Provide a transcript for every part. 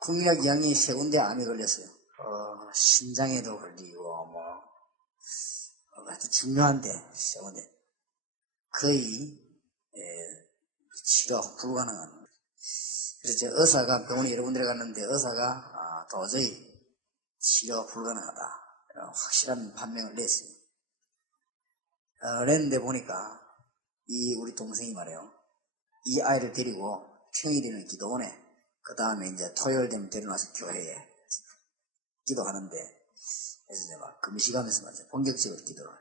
국민학 2학년이 3군데 암에 걸렸어요. 신장에도 걸리고, 하여튼 중요한데, 3군데. 거의, 치료 불가능한. 그래서 의사가 병원에 여러 군데 갔는데, 의사가, 도저히 치료 불가능하다. 확실한 판명을 냈어요. 냈는데 보니까, 우리 동생이 말이에요. 이 아이를 데리고 평일에는 기도원에, 그 다음에 이제 토요일 되면 데려놔서 교회에 기도하는데, 그래서 이제 막 금식하면서 말이죠. 본격적으로 기도를.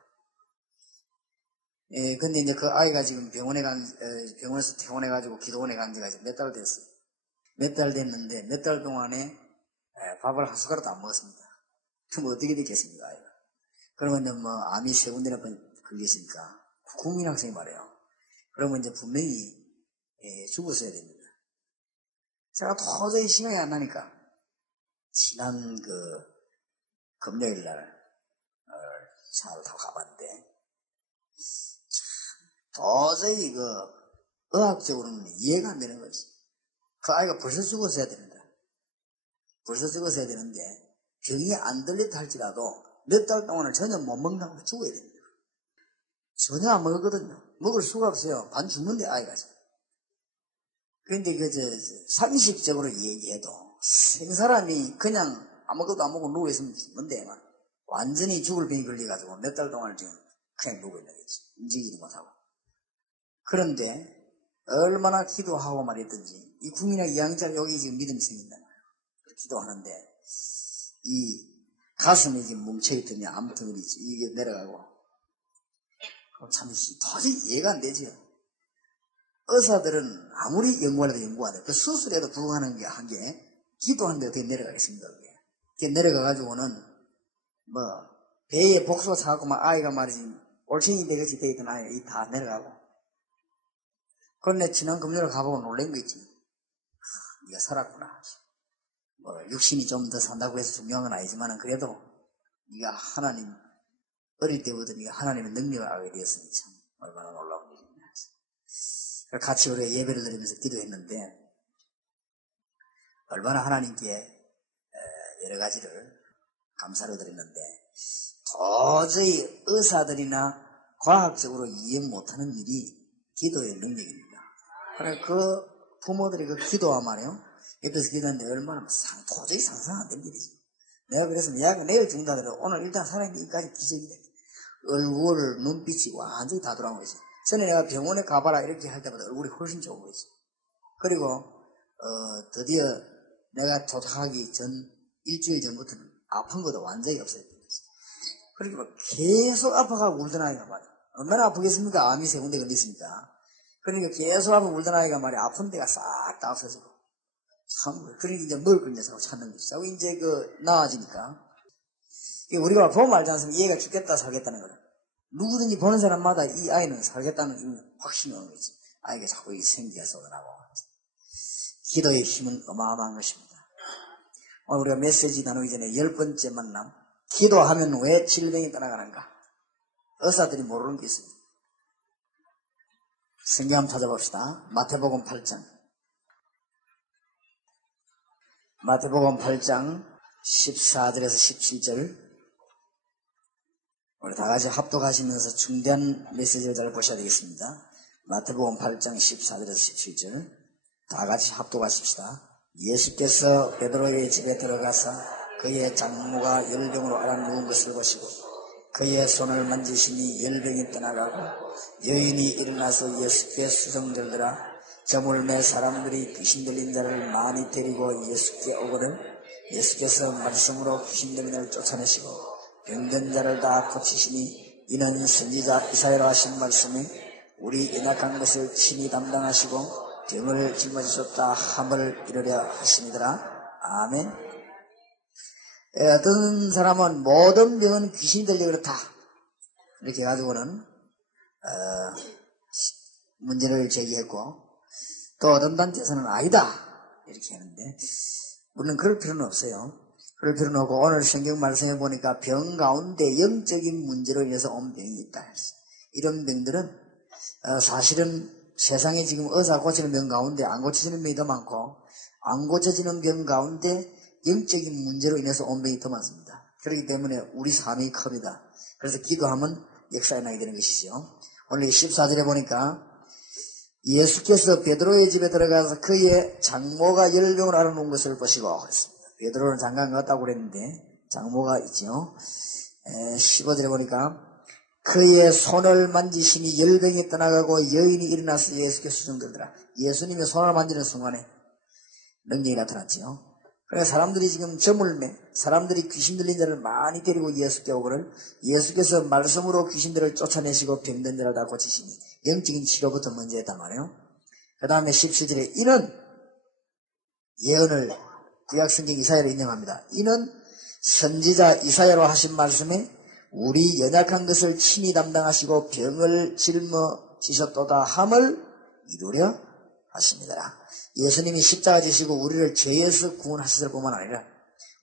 근데 이제 그 아이가 지금 병원에서 퇴원해가지고 기도원에 간 지가 몇 달 됐어요. 몇 달 됐는데, 몇 달 동안에 밥을 한 숟가락도 안 먹었습니다. 그럼 어떻게 됐겠습니까, 아이가? 그러면 이제 암이 3군데나 걸렸으니까, 국민학생이 말이에요. 그러면 이제 분명히, 죽었어야 됩니다. 제가 도저히 생각이 안 나니까, 지난 금요일 날, 차를 타고 가봤는데, 도저히 의학적으로는 이해가 안 되는 거지. 그 아이가 벌써 죽었어야 됩니다. 벌써 죽었어야 되는데, 병이 안 들렸다 할지라도 몇 달 동안을 전혀 못 먹는다고 죽어야 됩니다. 전혀 안 먹었거든요. 먹을 수가 없어요. 반 죽는데 아이가. 그런데 상식적으로 얘기해도 생사람이 그냥 아무것도 안 먹고 누워있으면 죽는데 완전히 죽을 병이 걸려가지고 몇 달 동안을 지금 그냥 누워있는 거지. 움직이지도 못하고. 그런데 얼마나 기도하고 말했든지 이 국민학 2학년짜리 여기 지금 믿음이 생긴다. 기도하는데 이 가슴에 지금 뭉쳐있더니 암덩어리 이게 내려가고 참 도저히 이해가 안 되죠. 의사들은 아무리 연구하려도 연구하되 그 수술에도 불가능한 게 한 게 기도하는데 어떻게 내려가겠습니까? 그게 내려가가지고는 배에 복수가 차갖고 아이가 말이지 올챙이 배같이 되어있던 아이가 다 내려가고. 그런데 지난 금요일에 가보고 놀란 거 있지. 네가 살았구나. 육신이 좀 더 산다고 해서 중요한 건 아니지만 그래도 네가 하나님 어릴 때부터 네가 하나님의 능력을 알게 되었으니 참 얼마나 놀라운 일이냐. 같이 우리가 예배를 드리면서 기도했는데 얼마나 하나님께 여러 가지를 감사를 드렸는데 도저히 의사들이나 과학적으로 이해 못하는 일이 기도의 능력입니다. 그래 그 부모들이 그 기도와 말이에요. 옆에서 기도하는데 얼마나 도저히 상상 안 된 일이죠. 내가 그래서 내일 죽는다 하더라도 오늘 일단 살아있는 이까지 기적이 돼. 얼굴, 눈빛이 완전히 다 돌아온 거지. 전에 내가 병원에 가봐라 이렇게 할 때보다 얼굴이 훨씬 좋은 거지. 그리고 드디어 내가 도착하기 전 일주일 전부터는 아픈 것도 완전히 없어졌던 거지. 그리고 계속 아파가고 울던 아이가 말이야. 얼마나 아프겠습니까? 암이 3군데 걸렸으니까. 그러니까 계속 아파 울던 아이가 말이야. 아픈 데가 싹 다 없어지고. 참, 그러니까 이제 먹을 걸 이제 자꾸 찾는 거지. 자꾸 이제 나아지니까. 우리가 보면 알지 않습니까? 얘가 죽겠다, 살겠다는 거를. 누구든지 보는 사람마다 이 아이는 살겠다는 확신이 오는 거지. 아이가 자꾸 이 생기가 쏟아나고. 기도의 힘은 어마어마한 것입니다. 오늘 우리가 메시지 나누기 전에 10번째 만남. 기도하면 왜 질병이 떠나가는가? 의사들이 모르는 게 있습니다. 성경 한번 찾아봅시다. 마태복음 8장. 마태복음 8장 14절에서 17절. 우리 다 같이 합독하시면서 중대한 메시지를 잘 보셔야 되겠습니다. 마태복음 8장 14절에서 17절. 다 같이 합독하십시다. 예수께서 베드로의 집에 들어가서 그의 장모가 열병으로 앓아 누운 것을 보시고 그의 손을 만지시니 열병이 떠나가고 여인이 일어나서 예수께 수정들더라. 저물매 사람들이 귀신 들린 자를 많이 데리고 예수께 오거든 예수께서 말씀으로 귀신 들린 자를 쫓아내시고 병든 자를 다 고치시니 이는 선지자 이사야로 하신 말씀이 우리 연약한 것을 친히 담당하시고 병을 짊어지셨다 함을 이루려 하시니더라. 아멘. 어떤 사람은 모든 병은 귀신이 들려 그렇다 이렇게 해가지고는 문제를 제기했고 또 어떤 단체에서는 아니다 이렇게 하는데 물론 그럴 필요는 없어요. 그럴 필요는 없고 오늘 성경 말씀해 보니까 병 가운데 영적인 문제로 인해서 온 병이 있다 했어요. 이런 병들은 사실은 세상에 지금 의사 고치는 병 가운데 안 고치는 병이 더 많고 안 고쳐지는 병 가운데 영적인 문제로 인해서 온 병이 더 많습니다. 그렇기 때문에 우리 삶이 큽니다. 그래서 기도하면 역사에 나게 되는 것이죠. 오늘 14절에 보니까 예수께서 베드로의 집에 들어가서 그의 장모가 열병을 앓아놓은 것을 보시고 했습니다. 베드로는 장가간 것 같다고 그랬는데 장모가 있죠. 15절에 보니까 그의 손을 만지심이 열병이 떠나가고 여인이 일어나서 예수께 수정들더라. 예수님의 손을 만지는 순간에 능력이 나타났지요. 그래서 사람들이 지금 저물매, 사람들이 귀신 들린 자를 많이 데리고 예수께 오거를 예수께서 말씀으로 귀신들을 쫓아내시고 병든 자를 다 고치시니 영적인 치료부터 먼저 했단 말이에요. 그 다음에 17절에 이는 예언을 구약성경 이사야로 인용합니다. 이는 선지자 이사야로 하신 말씀에 우리 연약한 것을 친히 담당하시고 병을 짊어지셨도다 함을 이루려 하십니다. 예수님이 십자가 지시고 우리를 죄에서 구원하셨을 뿐만 아니라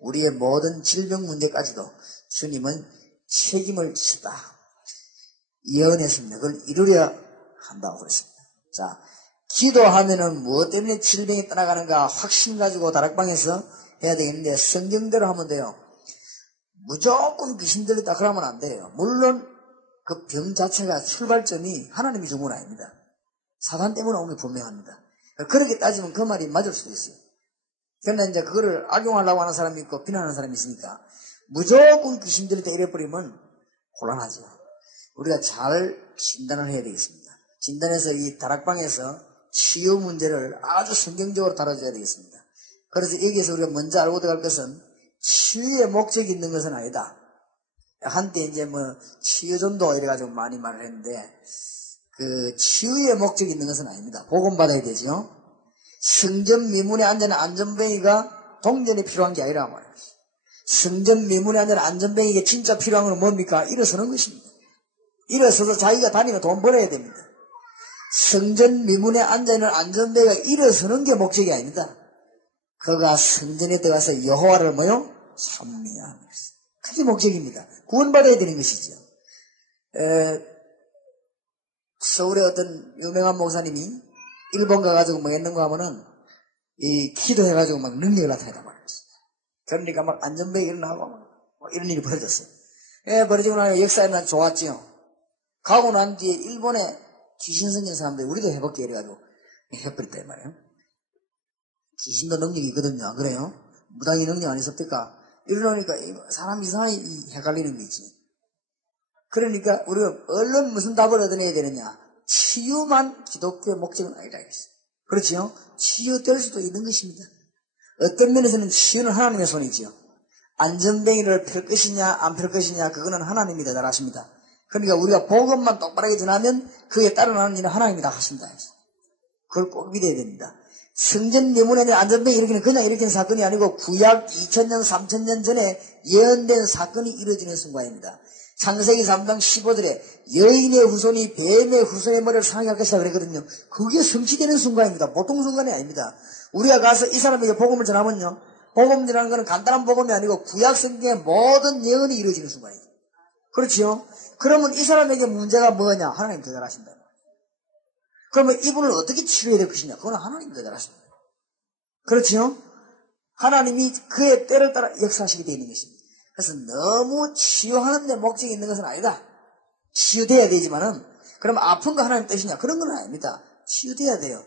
우리의 모든 질병 문제까지도 주님은 책임을 지셨다. 예언했습니다. 그걸 이루려 한다고 그랬습니다. 자, 기도하면은 무엇 때문에 질병이 떠나가는가 확신 가지고 다락방에서 해야 되겠는데 성경대로 하면 돼요. 무조건 귀신 들렸다 그러면 안 돼요. 물론 그 병 자체가 출발점이 하나님이 준 건 아닙니다. 사단 때문에 온 게 분명합니다. 그렇게 따지면 그 말이 맞을 수도 있어요. 그런데 이제 그거를 악용하려고 하는 사람이 있고 비난하는 사람이 있으니까 무조건 귀신 들렸다 이래버리면 곤란하죠. 우리가 잘 진단을 해야 되겠습니다. 진단해서 이 다락방에서 치유 문제를 아주 성경적으로 다뤄줘야 되겠습니다. 그래서 여기에서 우리가 먼저 알고 들어갈 것은 치유의 목적이 있는 것은 아니다. 한때 이제 치유전도 이래가지고 많이 말을 했는데 그 치유의 목적이 있는 것은 아닙니다. 복음받아야 되죠. 성전 미문에 앉는 안전뱅이가 동전이 필요한 게 아니라 말이에요. 성전 미문에 앉는 안전뱅이가 진짜 필요한 건 뭡니까? 일어서는 것입니다. 일어서서 자기가 다니면 돈 벌어야 됩니다. 성전 미문에 앉아있는 안전뱅이가 일어서는 게 목적이 아닙니다. 그가 성전에 들어가서 여호와를 뭐요? 찬미하는 것. 그게 목적입니다. 구원받아야 되는 것이죠. 서울의 어떤 유명한 목사님이 일본 가가지고 뭐 했는가 하면은 이 기도해가지고 막 능력을 나타내단 말이었어요. 그러니까 막 안전뱅이 일어나고 막 이런 일이 벌어졌어요. 벌어지고 나서 역사에 난 좋았지요. 가고 난 뒤에 일본에 귀신 생긴 사람들이 우리도 해볼게 이래가지고 해버렸다 이 말이에요. 귀신도 능력이 있거든요. 안 그래요? 무당이 능력 안 있었을까? 이러니까 사람 이상하게 헷갈리는 게 있지. 그러니까 우리가 얼른 무슨 답을 얻어내야 되느냐? 치유만 기독교의 목적은 아니라 했어요. 그렇지요? 치유될 수도 있는 것입니다. 어떤 면에서는 치유는 하나님의 손이지요. 안전뱅이를 펼 것이냐 안 펼 것이냐 그거는 하나님이 더 잘 아십니다. 그러니까 우리가 복음만 똑바르게 전하면 그에 따르는 일은 하나님이 다 하신다. 그걸 꼭 믿어야 됩니다. 성전 미문에 안전뱅이 일으키는 그냥 일으킨 사건이 아니고 구약 2000년 3000년 전에 예언된 사건이 이루어지는 순간입니다. 창세기 3장 15절에 여인의 후손이 뱀의 후손의 머리를 상하게 할 것이라 그랬거든요. 그게 성취되는 순간입니다. 보통 순간이 아닙니다. 우리가 가서 이 사람에게 복음을 전하면요. 복음 전하는 것은 간단한 복음이 아니고 구약 성경의 모든 예언이 이루어지는 순간이죠. 그렇지요? 그러면 이 사람에게 문제가 뭐냐? 하나님 더 잘하신다. 그러면 이분을 어떻게 치료해야 될 것이냐? 그건 하나님이 더 잘하십니다. 그렇지요? 하나님이 그의 때를 따라 역사하시게 되어 있는 것입니다. 그래서 너무 치유하는 데 목적이 있는 것은 아니다. 치유돼야 되지만은, 그럼 아픈 거 하나님 뜻이냐? 그런 건 아닙니다. 치유돼야 돼요.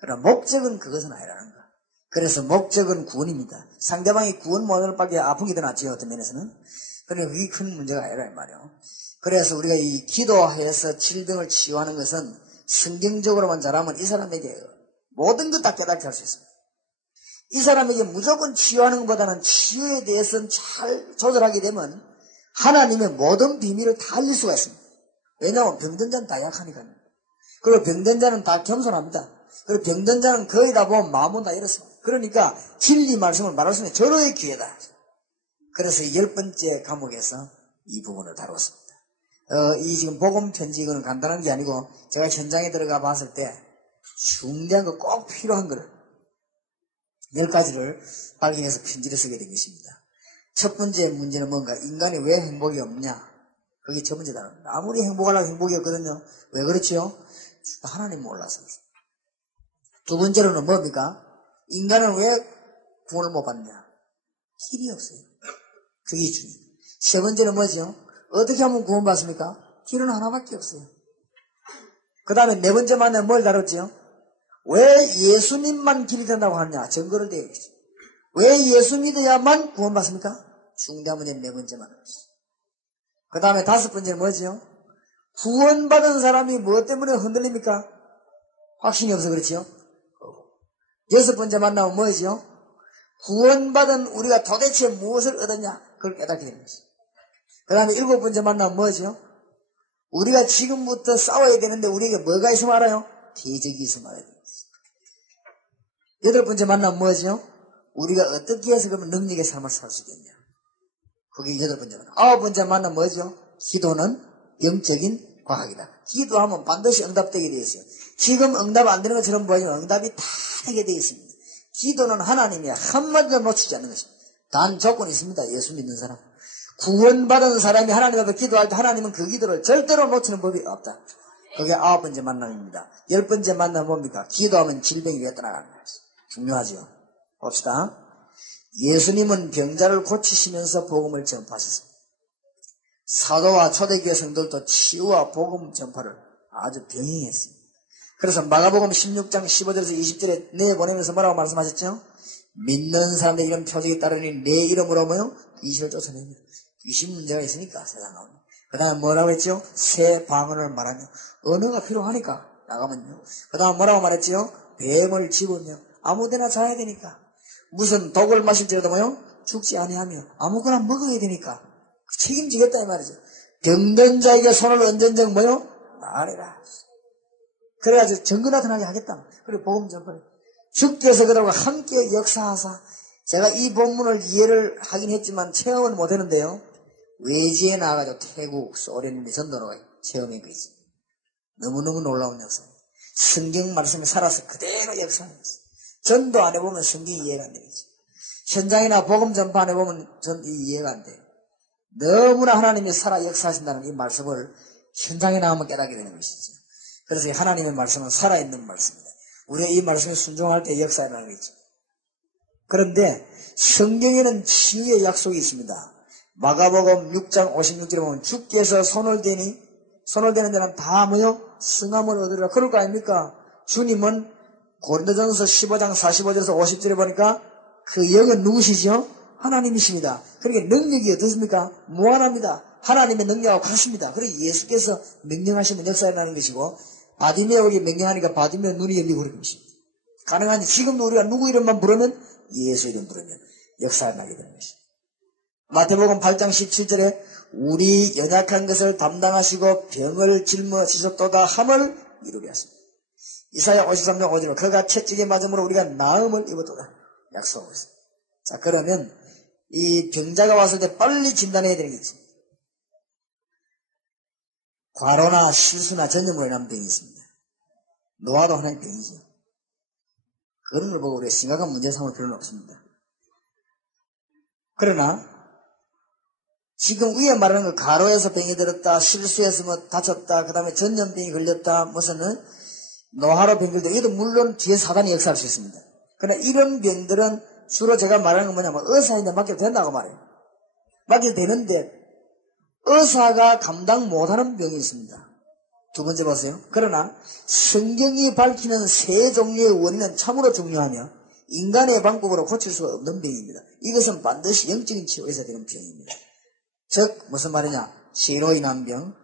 그러나 목적은 그것은 아니라는 거. 그래서 목적은 구원입니다. 상대방이 구원 못할 밖에 아픈 게 더 낫지요, 어떤 면에서는. 그러니까 그게 큰 문제가 아니라 이 말이에요. 그래서 우리가 이 기도해서 질병을 치유하는 것은 성경적으로만 잘하면 이 사람에게 모든 것 다 깨닫게 할 수 있습니다. 이 사람에게 무조건 치유하는 것보다는 치유에 대해서는 잘 조절하게 되면 하나님의 모든 비밀을 다 알릴 수가 있습니다. 왜냐하면 병든 자는 다 약하니까요. 그리고 병든 자는 다 겸손합니다. 그리고 병든 자는 거의 다 보면 마음은 다 이렇습니다. 그러니까 진리 말씀을 말할 수 있는 절호의 기회다. 그래서 10번째 과목에서 이 부분을 다뤘습니다. 이 지금 복음 편지 이거는 간단한 게 아니고 제가 현장에 들어가 봤을 때 중대한 거 꼭 필요한 거를 10가지를 발견해서 편지를 쓰게 된 것입니다. 첫 번째 문제는 뭔가? 인간이 왜 행복이 없냐? 그게 첫 번째다. 아무리 행복하려고 행복이 없거든요. 왜 그렇지요? 하나님 몰라서. 두 번째로는 뭡니까? 인간은 왜 구원을 못 받느냐? 길이 없어요. 그게 주님. 세 번째는 뭐죠? 어떻게 하면 구원받습니까? 길은 하나밖에 없어요. 그 다음에 네 번째 만나면 뭘 다뤘죠? 왜 예수님만 길이 된다고 하느냐? 증거를 대야겠죠. 왜 예수 믿어야만 구원받습니까? 중대한 문제 네 번째 만나겠죠. 그 다음에 다섯 번째는 뭐죠? 구원받은 사람이 무엇 때문에 흔들립니까? 확신이 없어 그렇지요? 여섯 번째 만나면 뭐죠? 구원받은 우리가 도대체 무엇을 얻었냐? 그걸 깨닫게 되는 것이죠. 그 다음에 일곱 번째 만나면 뭐죠? 우리가 지금부터 싸워야 되는데 우리에게 뭐가 있으면 알아요? 대적이 있으면 알아야 됩니다. 여덟 번째 만나면 뭐죠? 우리가 어떻게 해서 그러면 능력의 삶을 살 수 있겠냐? 그게 여덟 번째 만남. 아홉 번째 만나면 뭐죠? 기도는 영적인 과학이다. 기도하면 반드시 응답되게 되어 있어요. 지금 응답 안 되는 것처럼 보이지만 응답이 다 되게 되어 있습니다. 기도는 하나님이 한마디도 놓치지 않는 것입니다. 단 조건이 있습니다. 예수 믿는 사람. 구원받은 사람이 하나님 앞에 기도할 때 하나님은 그 기도를 절대로 놓치는 법이 없다. 그게 아홉 번째 만남입니다. 열 번째 만남은 뭡니까? 기도하면 질병이 왜 떠나가는 거예요. 중요하죠. 봅시다. 예수님은 병자를 고치시면서 복음을 전파하셨습니다. 사도와 초대교회 성도들도 치유와 복음 전파를 아주 병행했습니다. 그래서 마가복음 16장 15절에서 20절에 내보내면서 뭐라고 말씀하셨죠? 믿는 사람들 이런 표적이 따르니 내 이름으로 뭐요? 귀신을 쫓아내며. 귀신 문제가 있으니까 세상 가운데. 그 다음에 뭐라고 했죠? 새 방언을 말하며. 언어가 필요하니까 나가면요. 그 다음에 뭐라고 말했죠? 뱀을 집으며. 아무데나 자야 되니까. 무슨 독을 마실지라도 뭐요? 죽지 아니하며. 아무거나 먹어야 되니까. 책임지겠다 이 말이죠. 병든 자에게 손을 얹은적 뭐요? 나아래라. 그래가지고 증거 나타나게 하겠다. 그리고 복음 전파를. 주께서 그들과 함께 역사하사. 제가 이 본문을 이해를 하긴 했지만 체험은 못했는데요. 외지에 나가가지고 태국, 소련인데 전도로 체험한 거 있습니다. 너무너무 놀라운 역사입니다. 성경 말씀이 살아서 그대로 역사하는 것입니다. 전도 안 해보면 성경이 이해가 안 되겠죠. 현장이나 복음 전파 안 해보면 이해가 안 돼요. 너무나 하나님이 살아 역사하신다는 이 말씀을 현장에 나오면 깨닫게 되는 것이죠. 그래서 하나님의 말씀은 살아있는 말씀입니다. 우리가 이 말씀에 순종할 때 역사에 나오는 거죠. 그런데 성경에는 치유의 약속이 있습니다. 마가복음 6장 56절에 보면 주께서 손을 대는 데는 다 뭐요? 승함을 얻으리라. 그럴 거 아닙니까? 주님은 고린도전서 15장 45절에서 50절에 보니까 그 영은 누구시죠? 하나님이십니다. 그러니까 능력이 어떻습니까? 무한합니다. 하나님의 능력하고 같습니다. 그리고 예수께서 명령하시면 역사에 나는 것이고 바디메오에게 명령하니까 바디메오 눈이 열리고 그런 것입니다. 가능하니 지금도 우리가 누구 이름만 부르면 예수 이름 부르면 역사에 나게 되는 것입니다. 마태복음 8장 17절에 우리 연약한 것을 담당하시고 병을 짊어지셨도다 함을 이루게 하십니다. 이사야 53장 5절에 그가 채찍에 맞음으로 우리가 나음을 입었도다 약속하고 있습니다. 자, 그러면 이 병자가 왔을 때 빨리 진단해야 되는 게 있습니다. 과로나 실수나 전염으로 인한 병이 있습니다. 노화도 하나의 병이죠. 그런 걸 보고 우리가 심각한 문제 삼을 필요는 없습니다. 그러나 지금 위에 말하는 거 가로에서 병이 들었다, 실수해서 뭐 다쳤다, 그 다음에 전염병이 걸렸다, 무슨 노화로 병이 들었다, 이것도 물론 뒤에 사단이 역사할 수 있습니다. 그러나 이런 병들은 주로 제가 말하는 건 뭐냐면 의사인데 맡겨도 된다고 말해요. 맡겨도 되는데 의사가 감당 못하는 병이 있습니다. 두 번째 보세요. 그러나 성경이 밝히는 세 종류의 원인은 참으로 중요하며 인간의 방법으로 고칠 수가 없는 병입니다. 이것은 반드시 영적인 치료에서 되는 병입니다. 즉 무슨 말이냐? 시로 인한 병,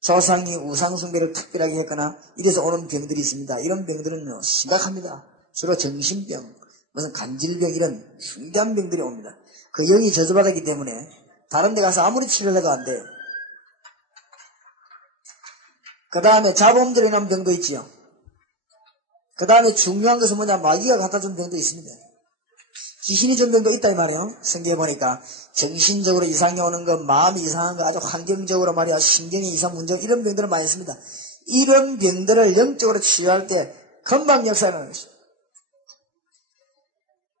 조상이 우상숭배를 특별하게 했거나 이래서 오는 병들이 있습니다. 이런 병들은 심각합니다. 주로 정신병, 무슨 간질병 이런 중대한 병들이 옵니다. 그 영이 저주받았기 때문에 다른 데 가서 아무리 치료를 해도 안 돼요. 그 다음에 자범죄로 인한 병도 있지요. 그 다음에 중요한 것은 뭐냐? 마귀가 갖다 준 병도 있습니다. 귀신이 준 병도 있다 이 말이에요. 성경에 보니까 정신적으로 이상이 오는 거, 마음이 이상한 거, 아주 환경적으로 말이야 신경이 이상 문제 이런 병들을 많이 있습니다. 이런 병들을 영적으로 치유할 때 금방 역사하는 것이죠.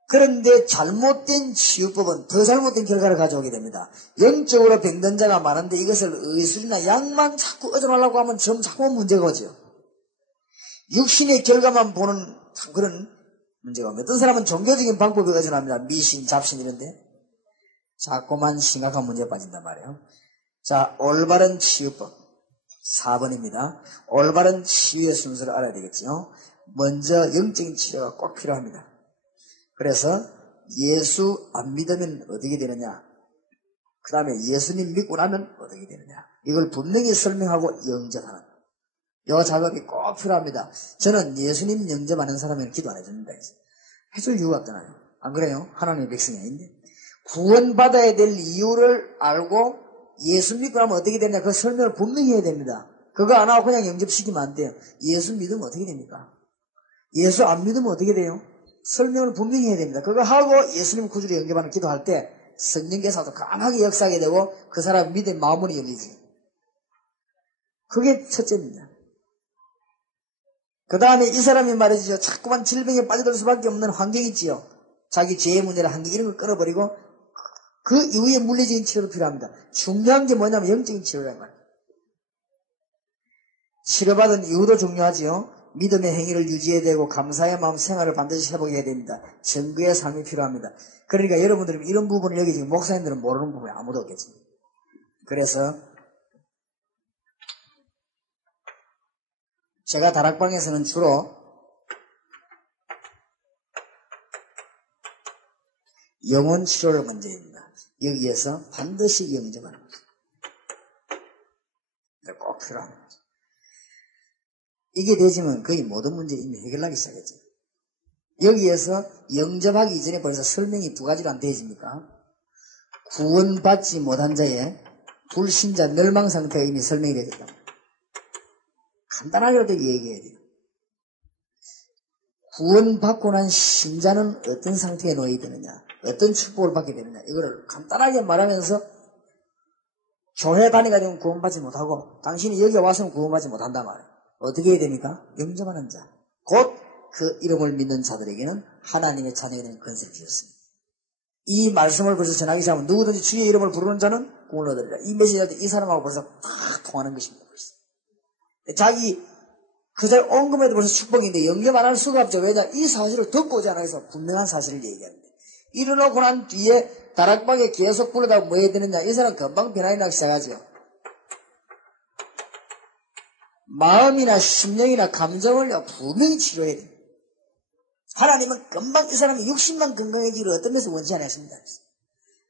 그런데 잘못된 치유법은 더 잘못된 결과를 가져오게 됩니다. 영적으로 병든 자가 많은데 이것을 의술이나 약만 자꾸 얻어내려고 하면 점 자꾸 문제가 오죠. 육신의 결과만 보는 그런 문제가 옵니다. 어떤 사람은 종교적인 방법에 의존합니다. 미신, 잡신 이런데 자꾸만 심각한 문제에 빠진단 말이에요. 자, 올바른 치유법 4번입니다. 올바른 치유의 순서를 알아야 되겠죠. 먼저 영적인 치료가 꼭 필요합니다. 그래서 예수 안 믿으면 어떻게 되느냐, 그 다음에 예수님 믿고 나면 어떻게 되느냐, 이걸 분명히 설명하고 영접하는 이 작업이 꼭 필요합니다. 저는 예수님 영접하는 사람에는 기도 안 해줍니다. 해줄 이유가 없잖아요. 안 그래요? 하나님의 백성이 아닌데. 구원받아야 될 이유를 알고 예수 믿고 나면 어떻게 되냐, 그 설명을 분명히 해야 됩니다. 그거 안 하고 그냥 영접시키면 안 돼요. 예수 믿으면 어떻게 됩니까? 예수 안 믿으면 어떻게 돼요? 설명을 분명히 해야 됩니다. 그거 하고 예수님 구주로 영접하는 기도할 때 성령께서도 강하게 역사하게 되고 그 사람 믿음의 마음문이 열리지. 그게 첫째입니다. 그 다음에 이 사람이 말이죠. 자꾸만 질병에 빠져들 수밖에 없는 환경이 있지요. 자기 죄의 문제나 환경 이런 걸 끊어버리고 그 이후에 물리적인 치료도 필요합니다. 중요한 게 뭐냐면 영적인 치료란 말이에요. 치료받은 이유도 중요하지요. 믿음의 행위를 유지해야 되고 감사의 마음 생활을 반드시 회복해야 됩니다. 증거의 삶이 필요합니다. 그러니까 여러분들은 이런 부분을 여기 지금 목사님들은 모르는 부분이 아무도 없겠지. 그래서 제가 다락방에서는 주로 영혼 치료를 먼저 합니다. 여기에서 반드시 영접하는 거죠. 꼭 필요합니다. 이게 되지만 거의 모든 문제 이미 해결하기 시작했죠. 여기에서 영접하기 이전에 벌써 설명이 두 가지로 안 되어집니까? 구원받지 못한 자의 불신자 멸망 상태가 이미 설명이 되었다. 간단하게라도 얘기해야 돼요. 구원받고 난 신자는 어떤 상태에 놓여야 되느냐, 어떤 축복을 받게 되느냐, 이거를 간단하게 말하면서 교회 다니가지고 구원받지 못하고 당신이 여기 와서는 구원받지 못한단 말이에요. 어떻게 해야 됩니까? 영접하는 자, 곧 그 이름을 믿는 자들에게는 하나님의 자녀가 되는 권세를 주셨습니다. 이 말씀을 벌써 전하기 시작하면 누구든지 주의 이름을 부르는 자는 구원을 얻으리라. 이 메시지할 때 이 사람하고 벌써 다 통하는 것입니다. 벌써. 자기 그들 온금에도 벌써 축복인데 영접 안 할 수가 없죠. 왜냐? 이 사실을 듣고 오지 않아서 분명한 사실을 얘기하는데 일어나고 난 뒤에 다락방에 계속 불러다가 뭐 해야 되느냐? 이 사람 금방 변화가 나기 시작하죠. 마음이나 심령이나 감정을 분명히 치료해야 돼요. 하나님은 금방 이 사람이 육신만 건강해지기를 어떤 데서 원치 않았습니다.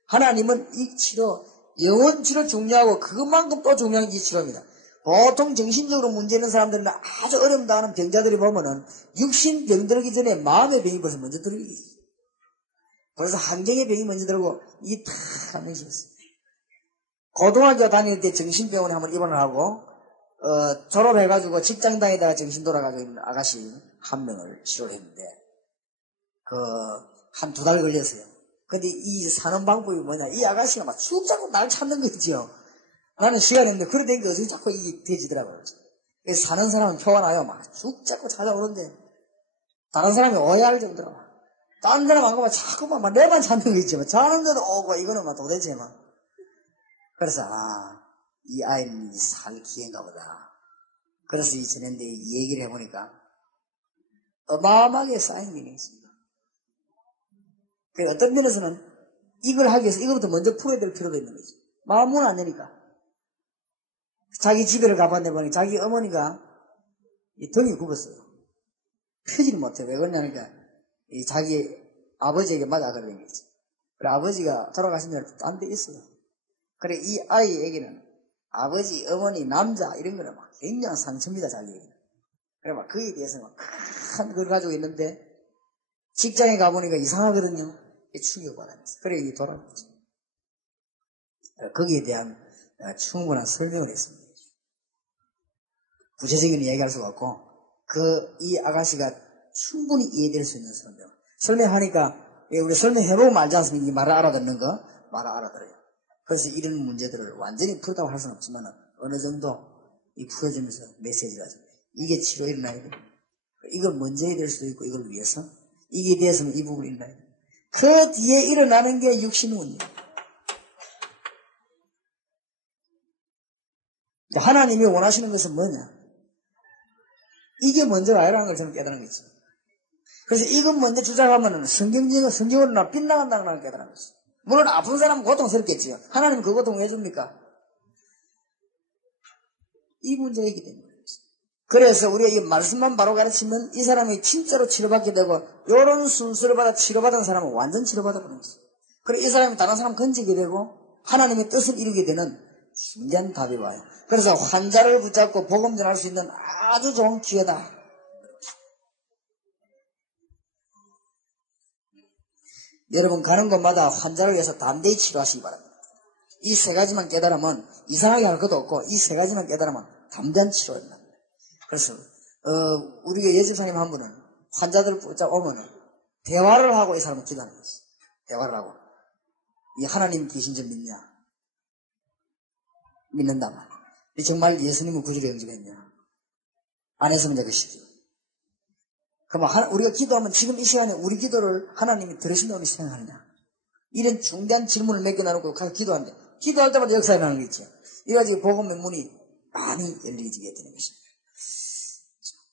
하나님은 이 치료, 영혼 치료 중요하고 그것만큼 또 중요한 게 이 치료입니다. 보통 정신적으로 문제 있는 사람들은 아주 어려움 당하는 병자들이 보면은 육신 병 들기 전에 마음의 병이 벌써 먼저 들기. 벌써 환경의 병이 먼저 들고 이게 다 한 명씩 있어요. 고등학교 다닐 때 정신병원에 한번 입원을 하고 졸업해가지고 직장 다니다가 정신 돌아가고 있는 아가씨 한 명을 치료를 했는데 한 2달 걸렸어요. 근데 이 사는 방법이 뭐냐, 이 아가씨가 막 쭉 자꾸 날 찾는 거죠. 나는 시간이 없는데 그래 된 게 어떻게 자꾸 이게 되지더라고요. 그래서 사는 사람은 표가 나요. 막 쭉 자꾸 찾아오는데 다른 사람이 오해할 정도로 다른 사람 안 가면 자꾸만 막 내만 찾는 거 있죠. 자는데도 오고 이거는 막 도대체 막. 그래서 이 아이는 살 기회인가 보다. 그래서 이 지낸데 얘기를 해보니까 어마어마하게 쌓인 게 있습니다. 어떤 면에서는 이걸 하기 위해서 이거부터 먼저 풀어야 될 필요도 있는 거죠. 마음은 안 되니까. 자기 집에를 가봤는데 보니 자기 어머니가 이 등이 굽었어요. 펴지를 못해. 왜 그러냐니까 이 자기 아버지에게 맞아 그러는 거지. 그래 아버지가 돌아가신 날 딴 데 있어요. 그래 이 아이에게는 아버지, 어머니, 남자 이런 거는 막 굉장한 상처입니다. 자기에게는. 그래 막 그에 대해서 막 큰 걸 가지고 있는데 직장에 가보니까 이상하거든요. 충격받았어요. 그래 이 돌아갔죠. 거기에 대한 충분한 설명을 했습니다. 구체적인 이야기할 수가 없고 이 아가씨가 충분히 이해될 수 있는 설명하니까 우리 설명해보면 알지 않습니까? 이 말을 알아듣는 거 말을 알아들어요. 그래서 이런 문제들을 완전히 풀었다고 할 수는 없지만 어느 정도 풀어주면서 메시지를 하죠. 이게 치료에 일어나야 됩니다. 이걸 먼저 해야 될 수도 있고 이걸 위해서 이게 대해서는 이 부분이 일어나야 됩니다. 그 뒤에 일어나는 게 육신문이에요. 하나님이 원하시는 것은 뭐냐? 이게 먼저 아니라는 걸 저는 깨달은 거죠. 그래서 이건 먼저 주장하면은 성경으로 빗나간다는 걸 깨달은 거지. 물론 아픈 사람은 고통스럽겠지요. 하나님은 그 고통을 해줍니까? 이 문제가 있기 때문에. 그래서 우리가 이 말씀만 바로 가르치면 이 사람이 진짜로 치료받게 되고, 요런 순서를 받아 치료받은 사람은 완전 치료받아버리는 거지. 그리고 이 사람이 다른 사람 건지게 되고, 하나님의 뜻을 이루게 되는 중대한 답이 와요. 그래서 환자를 붙잡고 복음 전할 수 있는 아주 좋은 기회다. 여러분 가는 곳마다 환자를 위해서 담대히 치료하시기 바랍니다. 이 세 가지만 깨달으면 이상하게 할 것도 없고, 이 세 가지만 깨달으면 담대한 치료입니다. 그래서 우리 예집사님 한 분은 환자들을 붙잡으면 대화를 하고 이 사람을 기도하는 거지. 대화를 하고 이 하나님 계신 줄 믿냐? 믿는다 말. 정말 예수님은 구주로 영접했냐? 안 했으면 이제 것이죠. 그럼 우리가 기도하면 지금 이 시간에 우리 기도를 하나님이 들으신다고 생각하느냐? 이런 중대한 질문을 몇 개 나누고 가서 기도하는데, 기도할 때마다 역사가 나는 게 있죠. 이래가지고 복음의 문이 많이 열리게 되는 것입니다.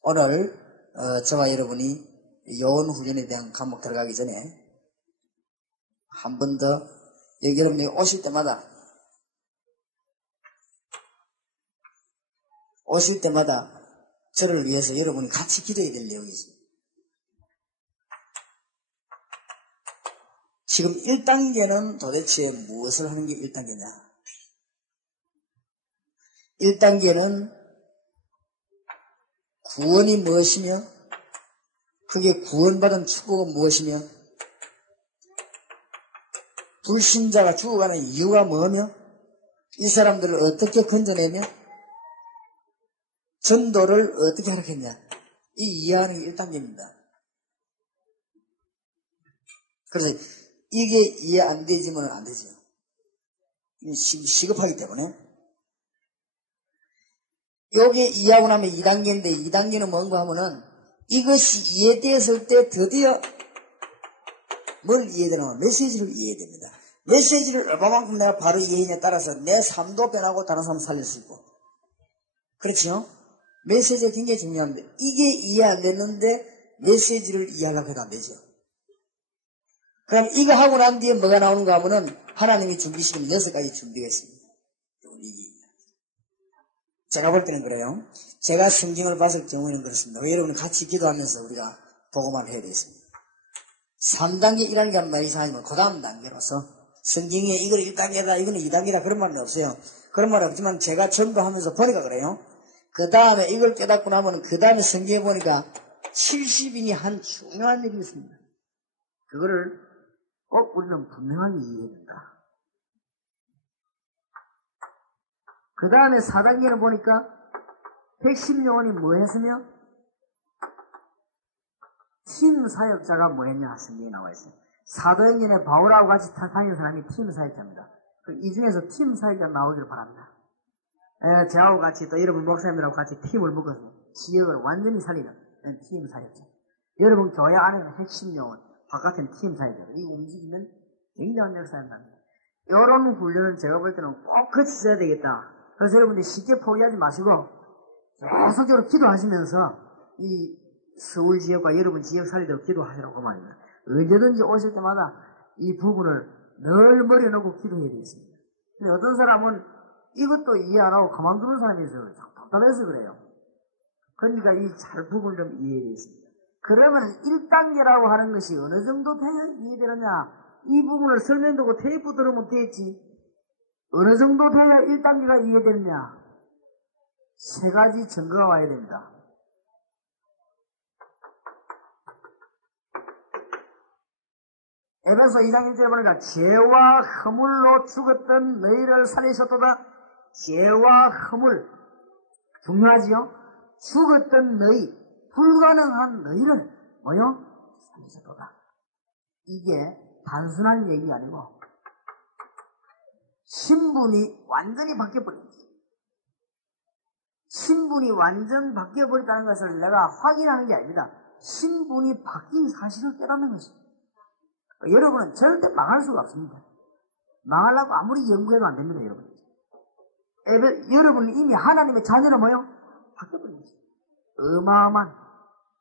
오늘 저와 여러분이 요원훈련에 대한 과목 들어가기 전에 한 번 더 여러분이 오실 때마다 저를 위해서 여러분이 같이 기도해야 될 내용이 있습니다. 지금 1단계는 도대체 무엇을 하는 게 1단계냐? 1단계는 구원이 무엇이며, 그게 구원받은 축복은 무엇이며, 불신자가 죽어가는 이유가 뭐며, 이 사람들을 어떻게 건져내며, 전도를 어떻게 하겠냐. 이 이해하는 게 1단계입니다. 그래서 이게 이해 안 되지면 안 되죠. 시급하기 때문에. 요게 이해하고 나면 2단계인데, 2단계는 뭔가 하면은 이것이 이해되었을 때 드디어 뭘 이해되냐면 메시지를 이해해야 됩니다. 메시지를 얼마만큼 내가 바로 이해했냐에 따라서 내 삶도 변하고 다른 사람 살릴 수 있고. 그렇죠? 메시지가 굉장히 중요한데, 이게 이해 안 됐는데 메시지를 이해하려고 해도 안 되죠. 그럼 이거 하고 난 뒤에 뭐가 나오는가 하면은 하나님이 준비시킨 6가지 준비가 있습니다. 제가 볼 때는 그래요. 제가 성경을 봤을 경우에는 그렇습니다. 여러분 같이 기도하면서 우리가 보고만 해야 되겠습니다. 3단계 1단계 한 말이 이상하지만 그 다음 단계로서 성경에 이걸 1단계다 이거는 2단계다 그런 말은 없어요. 그런 말은 없지만 제가 전도하면서 보니까 그래요. 그 다음에 이걸 깨닫고 나면 그 다음에 성경에 보니까 70인이 한 중요한 일이 있습니다. 그거를 꼭 우리는 분명하게 이해해야 된다. 그 다음에 4단계는 보니까 핵심요원이 뭐 했으며 팀 사역자가 뭐 했냐 성경에 나와 있어요. 사도행전에 바울하고 같이 다니는 사람이 팀 사역자입니다. 이 중에서 팀 사역자 나오기를 바랍니다. 저하고 같이 또 여러분 목사님들하고 같이 팀을 묶어서 지역을 완전히 살리는 팀 사역자. 여러분 교회 안에는 핵심요원, 바깥은 팀 사역자. 이 움직이면 굉장한 역사입니다. 이런 훈련을 제가 볼 때는 꼭 거치셔야 되겠다. 그래서 여러분들이 쉽게 포기하지 마시고 계속적으로 기도하시면서 이 서울 지역과 여러분 지역 살리도록 기도하시라고 말입니다. 언제든지 오실 때마다 이 부분을 늘 머리에 넣고 기도해야 되겠습니다. 근데 어떤 사람은 이것도 이해 안 하고 가만두는 사람이 있어요. 답답해서 그래요. 그러니까 이 잘 부분을 좀 이해해야 되겠습니다. 그러면 1단계라고 하는 것이 어느 정도 돼야 이해되느냐? 이 부분을 설명 듣고 테이프 들으면 되겠지. 어느 정도 돼야 1단계가 이해되느냐? 3가지 증거가 와야 됩니다. 에베소 2장 1절에 보니까 죄와 허물로 죽었던 너희를 살리셨도다. 죄와 허물 중요하지요? 죽었던 너희, 불가능한 너희를 뭐요? 살리셨도다. 이게 단순한 얘기 아니고 신분이 완전히 바뀌어버린 거죠. 신분이 완전 바뀌어버렸다는 것을 내가 확인하는 게 아닙니다. 신분이 바뀐 사실을 깨닫는 것입니다. 여러분은 절대 망할 수가 없습니다. 망하려고 아무리 연구해도 안 됩니다, 여러분. 여러분은 이미 하나님의 자녀는 뭐요? 바뀌어버린 것입니다. 어마어마한.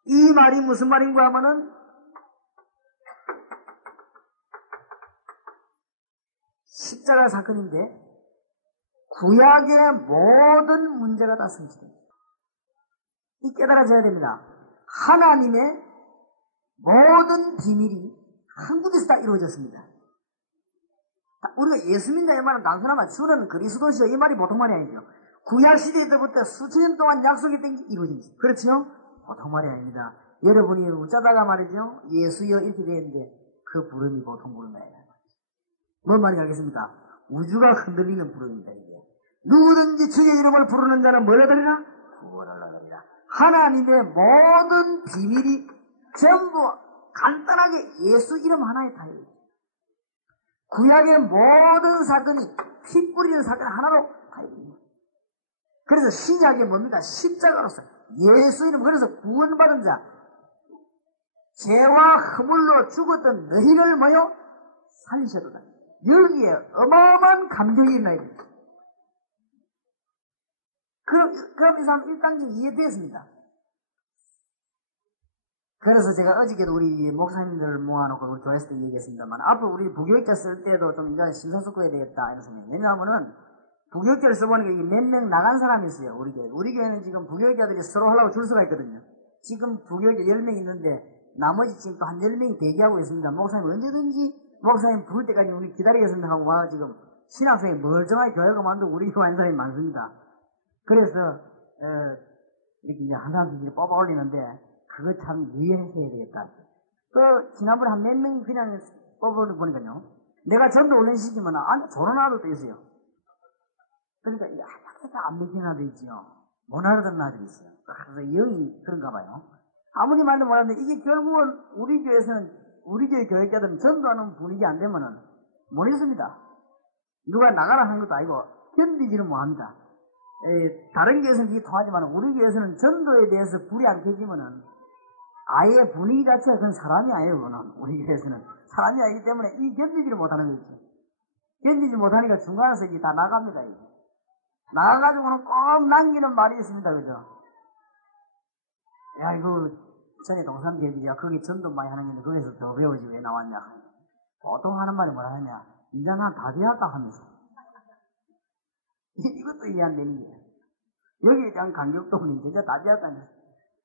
이 말이 무슨 말인가 하면은 십자가 사건인데 구약의 모든 문제가 다 성취됩니다. 이 깨달아져야 됩니다. 하나님의 모든 비밀이 한 군데서 다 이루어졌습니다. 우리가 예수 믿는다 이 말은 단순한 말, 주는 그리스도시여 이 말이 보통 말이 아니죠. 구약 시대 때부터 수천 년 동안 약속이 된 게 이루어집니다. 그렇죠? 보통 말이 아닙니다. 여러분이 웃자다가 말이죠. 예수여 이렇게 되는데 그 부름이 보통 부름이 아니라. 뭔 말인지 알겠습니까? 우주가 흔들리는 부름입니다. 이게. 누구든지 주의 이름을 부르는 자는 뭘 얻으리라? 구원을 얻으리라. 하나님의 모든 비밀이 전부 간단하게 예수 이름 하나에 달려있어요. 구약의 모든 사건이 피 뿌리는 사건 하나로 달려있습니다. 그래서 신약이 뭡니까? 십자가로서 예수 이름, 그래서 구원받은 자, 죄와 허물로 죽었던 너희를 뭐요? 살리셨다. 여기에 어마어마한 감격이 있나야 됩니다. 그럼 이 사람 1단계 이해되었습니다. 그래서 제가 어저께도 우리 목사님들 모아놓고 우리 교회에서도 얘기했습니다만, 앞으로 우리 부교육자 쓸 때도 좀 이제 심사숙고해야 되겠다, 이런 생각이. 왜냐하면은, 부교육자를 써보니까 이게 몇 명 나간 사람이 있어요, 우리 교회. 우리 교회는 지금 부교육자들이 서로 하려고 줄 수가 있거든요. 지금 부교육자 10명 있는데, 나머지 지금 또 한 10명이 대기하고 있습니다. 목사님 언제든지, 목사님 부를 때까지 우리 기다리겠습니다 하고 와, 지금, 신학생이 멀쩡하게 교회가 만들고 우리 교회 한 사람이 많습니다. 그래서, 이렇게 이제 한 사람씩 뽑아 올리는데, 그거 참 유의해야 되겠다. 지난번에 한 몇 명이 그냥 뽑아 보니까요. 내가 전도 올려주시지만, 아니, 저런 아들도 있어요. 그러니까, 하나도 안 믿기는 아들 있지요. 못 알아듣는 아들이 있어요. 그래서 영이 그런가 봐요. 아무리 말도 못하는데, 이게 결국은 우리 교회에서는, 우리 교회 교육자들은 전도하는 분위기 안 되면은, 못 있습니다. 누가 나가라 하는 것도 아니고, 견디지는 못합니다. 다른 교회에서는 이게 통하지만, 우리 교회에서는 전도에 대해서 불이 안 켜지면은, 아예 분위기 자체가 그건 사람이 아니에요, 그거는. 우리 교회에서는. 사람이 아니기 때문에 이 견디지를 못하는 거죠. 견디지 못하니까 중간에서 이게 다 나갑니다, 이게. 나가가지고는 꼭 남기는 말이 있습니다, 그죠? 야, 이거, 전에 동산교육이야. 거기 전도 많이 하는 건데, 거기서 더 배우지 왜 나왔냐. 보통 하는 말이 뭐라 하냐. 이제 난 다 되었다 하면서. 이것도 이해 안 되는 거예요. 여기에 대한 간격도 없는 게 이제 다 되었다면서.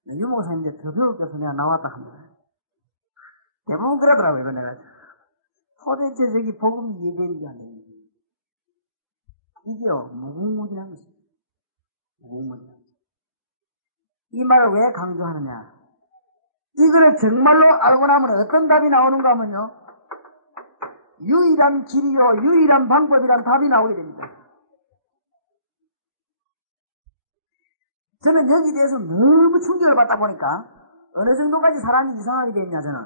유목사님 이제 더 배울 게 없어 내가 나왔다 합니다. 대부분 그러더라고요, 이거 내가. 도대체 저기 복음이 이해되는지 안 되는지. 이게요, 무궁무진한 것입니다. 무궁무진한 것입니다. 이 말을 왜 강조하느냐. 이거를 정말로 알고 나면 어떤 답이 나오는가 하면요. 유일한 길이요, 유일한 방법이란 답이 나오게 됩니다. 저는 여기에 대해서 너무 충격을 받다 보니까 어느 정도까지 사람이 이상하게 되었냐, 저는.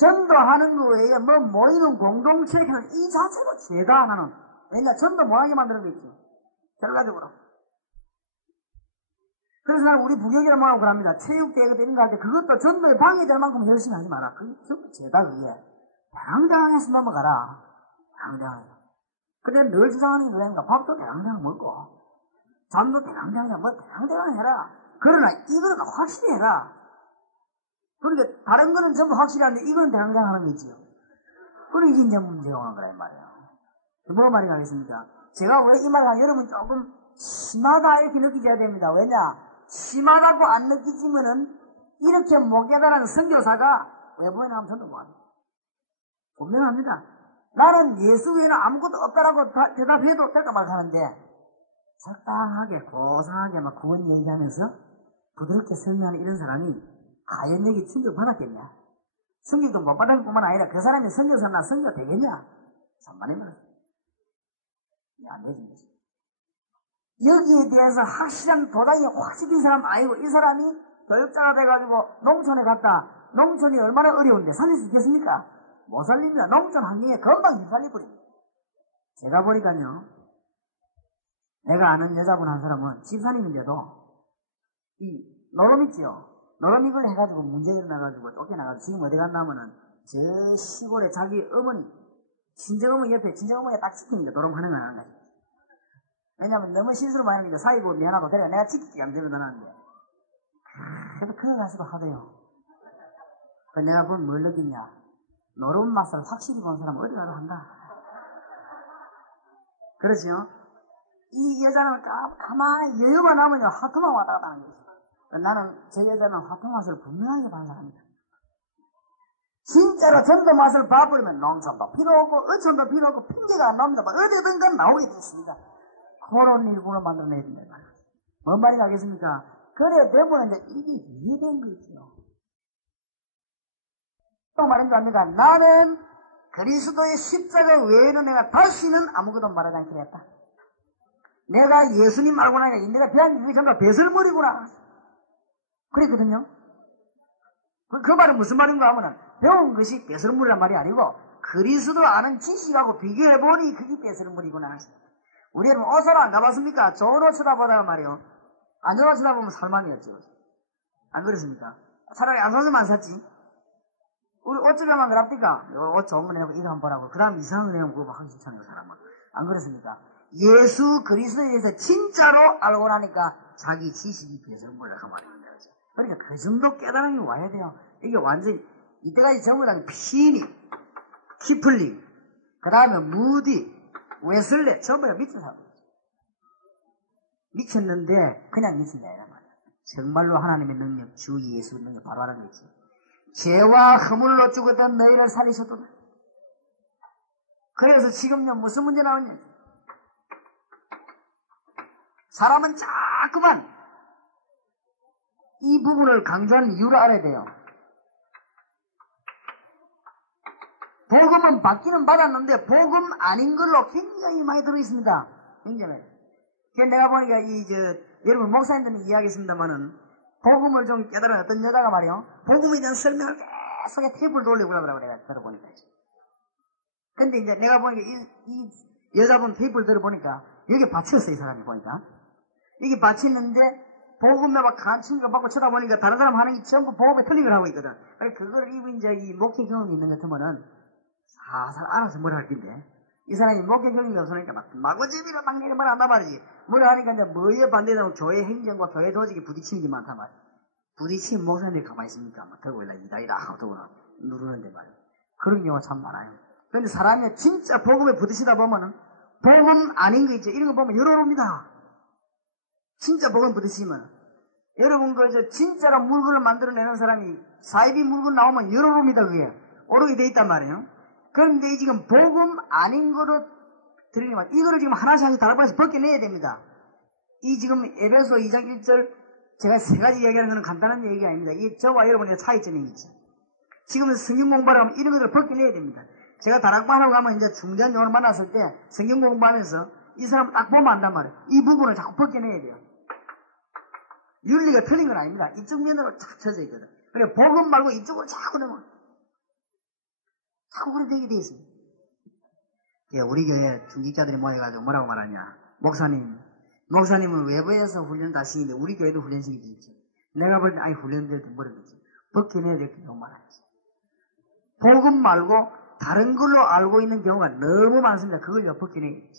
전도하는 거 외에 뭐 모이는 공동체, 이 자체로 죄다 나는. 왜냐, 전도 못하게 만드는 거 있죠. 결과적으로. 그래서 나는 우리 부교육이라 뭐라고 그럽니다. 체육대회가 되는 거 할 때 그것도 전도에 방해될 만큼 열심히 하지 마라. 그게 전부 죄다, 그게. 당당해서 넘어가라. 당당해. 근데 늘 주장하는 게 뭐냐니까 밥도 당당 먹고. 잠도 대강대강해, 뭐 대강대강 해라. 그러나 이거는 확실히 해라. 그러니까 다른 거는 전부 확실히 하는데 이거는 대강대강 하는 거 있지요. 그러니 이제 문제가 오는 거란 말이에요. 뭐 말이 가겠습니까? 제가 왜 이 말을 하면 여러분 조금 심하다 이렇게 느끼셔야 됩니다. 왜냐? 심하다고 안 느끼지면은 이렇게 못 깨달은 선교사가 외부에 나오면 전도 못합니다. 분명합니다. 나는 예수 외에는 아무것도 없다라고 대답해도 될까 말까 하는데 적당하게, 고상하게 막 구원 얘기하면서 부드럽게 설명하는 이런 사람이 과연 여기 충격 받았겠냐? 충격도 못 받을 뿐만 아니라 그 사람이 선교사나 선교 되겠냐? 산만히 말했어요. 안 되는 거지. 여기에 대해서 확실한 도당이 확 찍힌 사람 아니고 이 사람이 교육자가 돼가지고 농촌에 갔다. 농촌이 얼마나 어려운데 살릴 수 있겠습니까? 못 살립니다. 농촌 환경에 금방 못 살려버립니다. 제가 보니까요. 내가 아는 여자분 한 사람은 집사님인데도 이 노름 있지요. 노름 이걸 해가지고 문제 일어나가지고 쫓겨나가지고 지금 어디 갔나면은 저 시골에 자기 어머니 친정어머니 옆에 친정어머니가 딱 지키니까 노름 하는 건 하는 거야. 왜냐면 너무 실수를 많이 하니까 사이고 미안하고 내가 지키기가 안 되거든요. 그래서 그거 가지고 하대요. 그 내가 그걸 뭘 느끼냐. 노름 맛을 확실히 본 사람은 어디 가서 한다. 그렇죠? 이 여자는 가만히 여유가 나면요, 화투만 왔다 갔다 하는 거죠. 나는 저 여자는 화투 맛을 분명하게 본 사람이다. 진짜로 전도 맛을 봐버리면 농촌도 필요 없고, 어촌도 필요 없고, 핑계가 안 나옵니다. 어디든가 나오게 됐습니다. 그런 일부러 만들어내야 된다. 뭔 말이 나겠습니까? 그래 되면 이제 이게 이해된 거죠. 또 말인 줄 압니까? 나는 그리스도의 십자가 외에는 내가 다시는 아무것도 말하지 않기로 했다. 내가 예수님 알고 나니까 내가 배운 게 정말 배설물이구나. 그랬거든요. 그 말은 무슨 말인가 하면은 배운 것이 배설물이란 말이 아니고 그리스도 아는 지식하고 비교해보니 그게 배설물이구나. 우리 여러분 옷을 안 가봤습니까? 좋은 옷 쳐다보다가 말이요. 안 좋은 옷 쳐다보면 살만이었죠. 안 그렇습니까? 차라리 안 사서만 샀지. 우리 옷집에 가면 그럽니까? 옷 좋은 거 내고 이거 한번 보라고. 그 다음 이상한 거 내고 그거 하기 싫잖아요, 사람은. 안 그렇습니까? 예수 그리스도에 대해서 진짜로 알고 나니까 자기 지식이 배설물이라고 말입니다. 그러니까 그 정도 깨달음이 와야 돼요. 이게 완전히 이때까지 전부 다 피니, 키플링, 그 다음에 무디, 웨슬레 전부 다 미친 사람. 미쳤는데 그냥 미친다 이란 말이야. 정말로 하나님의 능력, 주 예수 능력 바로 하는 거지. 죄와 허물로 죽었던 너희를 살리셨도다. 그래서 지금요 무슨 문제 나오냐? 사람은 자꾸만 이 부분을 강조하는 이유를 알아야 돼요. 복음은 받기는 받았는데 복음 아닌 걸로 굉장히 많이 들어있습니다. 굉장히. 그래서 내가 보니까 여러분 목사님들은 이야기했습니다만은 복음을 좀 깨달은 어떤 여자가 말이요. 복음에 대한 설명을 계속에 테이프를 돌리고 그러더라고 내가 들어보니까. 근데 이제 내가 보니까 이 여자분 테이프를 들어보니까 여기 받쳤어 이 사람이 보니까. 여기 받쳤는데 복음에 막 간충을 받고 쳐다보니까 다른 사람 하는 게 전부 복음에 틀린 걸 하고 있거든. 그걸 이제 이 목회 경험이 있는 것 같으면은 살살 알아서 뭘 할 텐데. 이 사람이 목회 경험이 없으니까 막 마구잡이로 막 내려만 한단 말이지. 뭘 하니까 이제 뭐에 반대되면 교회 행정과 교회 조직이 부딪히는 게 많단 말이야. 부딪히면 목사님들이 가만히 있습니까? 막 들고 이다 하고 들고 누르는데 말이야. 그런 경우가 참 많아요. 근데 사람이 진짜 복음에 부딪히다 보면은 복음 아닌 거 있죠. 이런 거 보면 열어봅니다. 진짜 복음 부딪히면. 여러분 진짜로 물건을 만들어내는 사람이 사이비 물건 나오면 열어봅니다. 그게. 오르게 돼 있단 말이에요. 그런데 지금 복음 아닌 거로 들으면 이거를 지금 하나씩 다락방에서 벗겨내야 됩니다. 이 지금 에베소 2장 1절 제가 세 가지 이야기하는 건 간단한 얘기가 아닙니다. 이게 저와 여러분의 차이점이 있죠. 지금 성경 공부를 하면 이런 것들을 벗겨내야 됩니다. 제가 다락방하고 가면 이제 중대한 용어를 만났을 때 성경 공부하면서 이 사람 딱 보면 안단 말이에요. 이 부분을 자꾸 벗겨내야 돼요. 윤리가 틀린 건 아닙니다. 이쪽 면으로 탁 쳐져 있거든. 그래 복음 말고 이쪽으로 자꾸 내면 자꾸 그렇게 되게 돼 있습니다. 예, 우리 교회 중직자들이 모여가지고 뭐라고 말하냐. 목사님은 외부에서 훈련 다 시키는데 우리 교회도 훈련 시키지. 내가 볼 때 아니 훈련될 때 뭐라 그러지. 벗겨내야 될 게 너무 많아지. 복음 말고 다른 걸로 알고 있는 경우가 너무 많습니다. 그걸 벗겨내야 돼.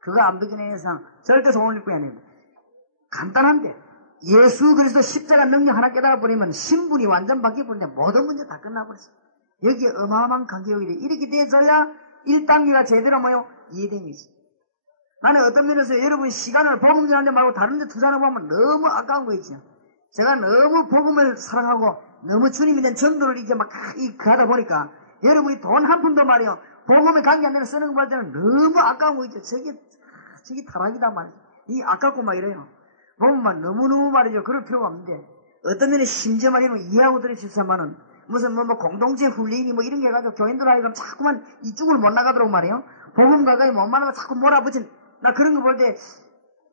그거 안 벗겨내는 이상 절대 소원일 뿐이 아닙니다. 간단한데 예수 그리스도 십자가 능력 하나 깨달아 버리면 신분이 완전 바뀌어버리는데 모든 문제 다 끝나버렸어요. 여기에 어마어마한 간격이 돼. 이렇게 돼서야 1단계가 제대로 이해된 거지. 나는 어떤 면에서 여러분 시간을 복음 전하는 데 말고 다른 데 투자하는 거 보면 너무 아까운 거 있죠. 제가 너무 복음을 사랑하고 너무 주님에 대한 정도를 이렇게 막 하다 보니까 여러분이 돈 한 푼도 말이요. 복음에 관계 안 되는 쓰는 거 볼 때는 너무 아까운 거 있죠. 저게 타락이다 말이죠. 이 아깝고 막 이래요. 보면 너무너무 말이죠. 그럴 필요가 없는데 어떤 면에 심지어 말이면 이해하고 들으십시만은 무슨 공동체 훈련이 이런 게 해가지고 교인들 하여금 자꾸만 이쪽으로 못 나가도록 말이에요. 복음 가까이 못 만나고 자꾸 몰아붙인 나 그런 거 볼 때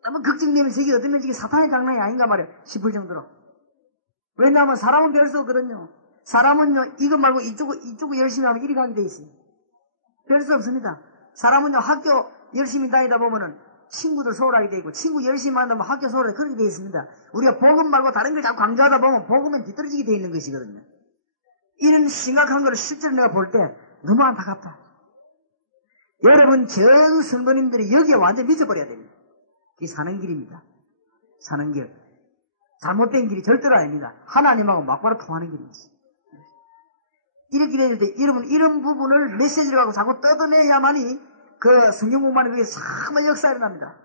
너무 걱정되면서 이게 어떤 면에 사탄의 장난이 아닌가 말이에요. 싶을 정도로. 왜냐하면 사람은 별 수 없거든요. 사람은요 이거 말고 이쪽을 열심히 하면 이리 가게 돼 있어요. 별 수 없습니다. 사람은요 학교 열심히 다니다 보면은 친구들 소홀하게 돼 있고 친구 열심히 한다면 학교 소홀하게 그렇게 돼 있습니다. 우리가 복음 말고 다른 걸 자꾸 강조하다 보면 복음은 뒤떨어지게 돼 있는 것이거든요. 이런 심각한 걸 실제로 내가 볼 때 너무 안타깝다. 여러분 전 성도님들이 여기에 완전 미쳐버려야 됩니다. 이게 사는 길입니다. 사는 길. 잘못된 길이 절대로 아닙니다. 하나님하고 막바로 통하는 길입니다. 이렇게 될 때 여러분 이런 부분을 메시지를 갖고 자꾸 뜯어내야만이 그 성경 공부하는 그게 정말 역사가 일어납니다.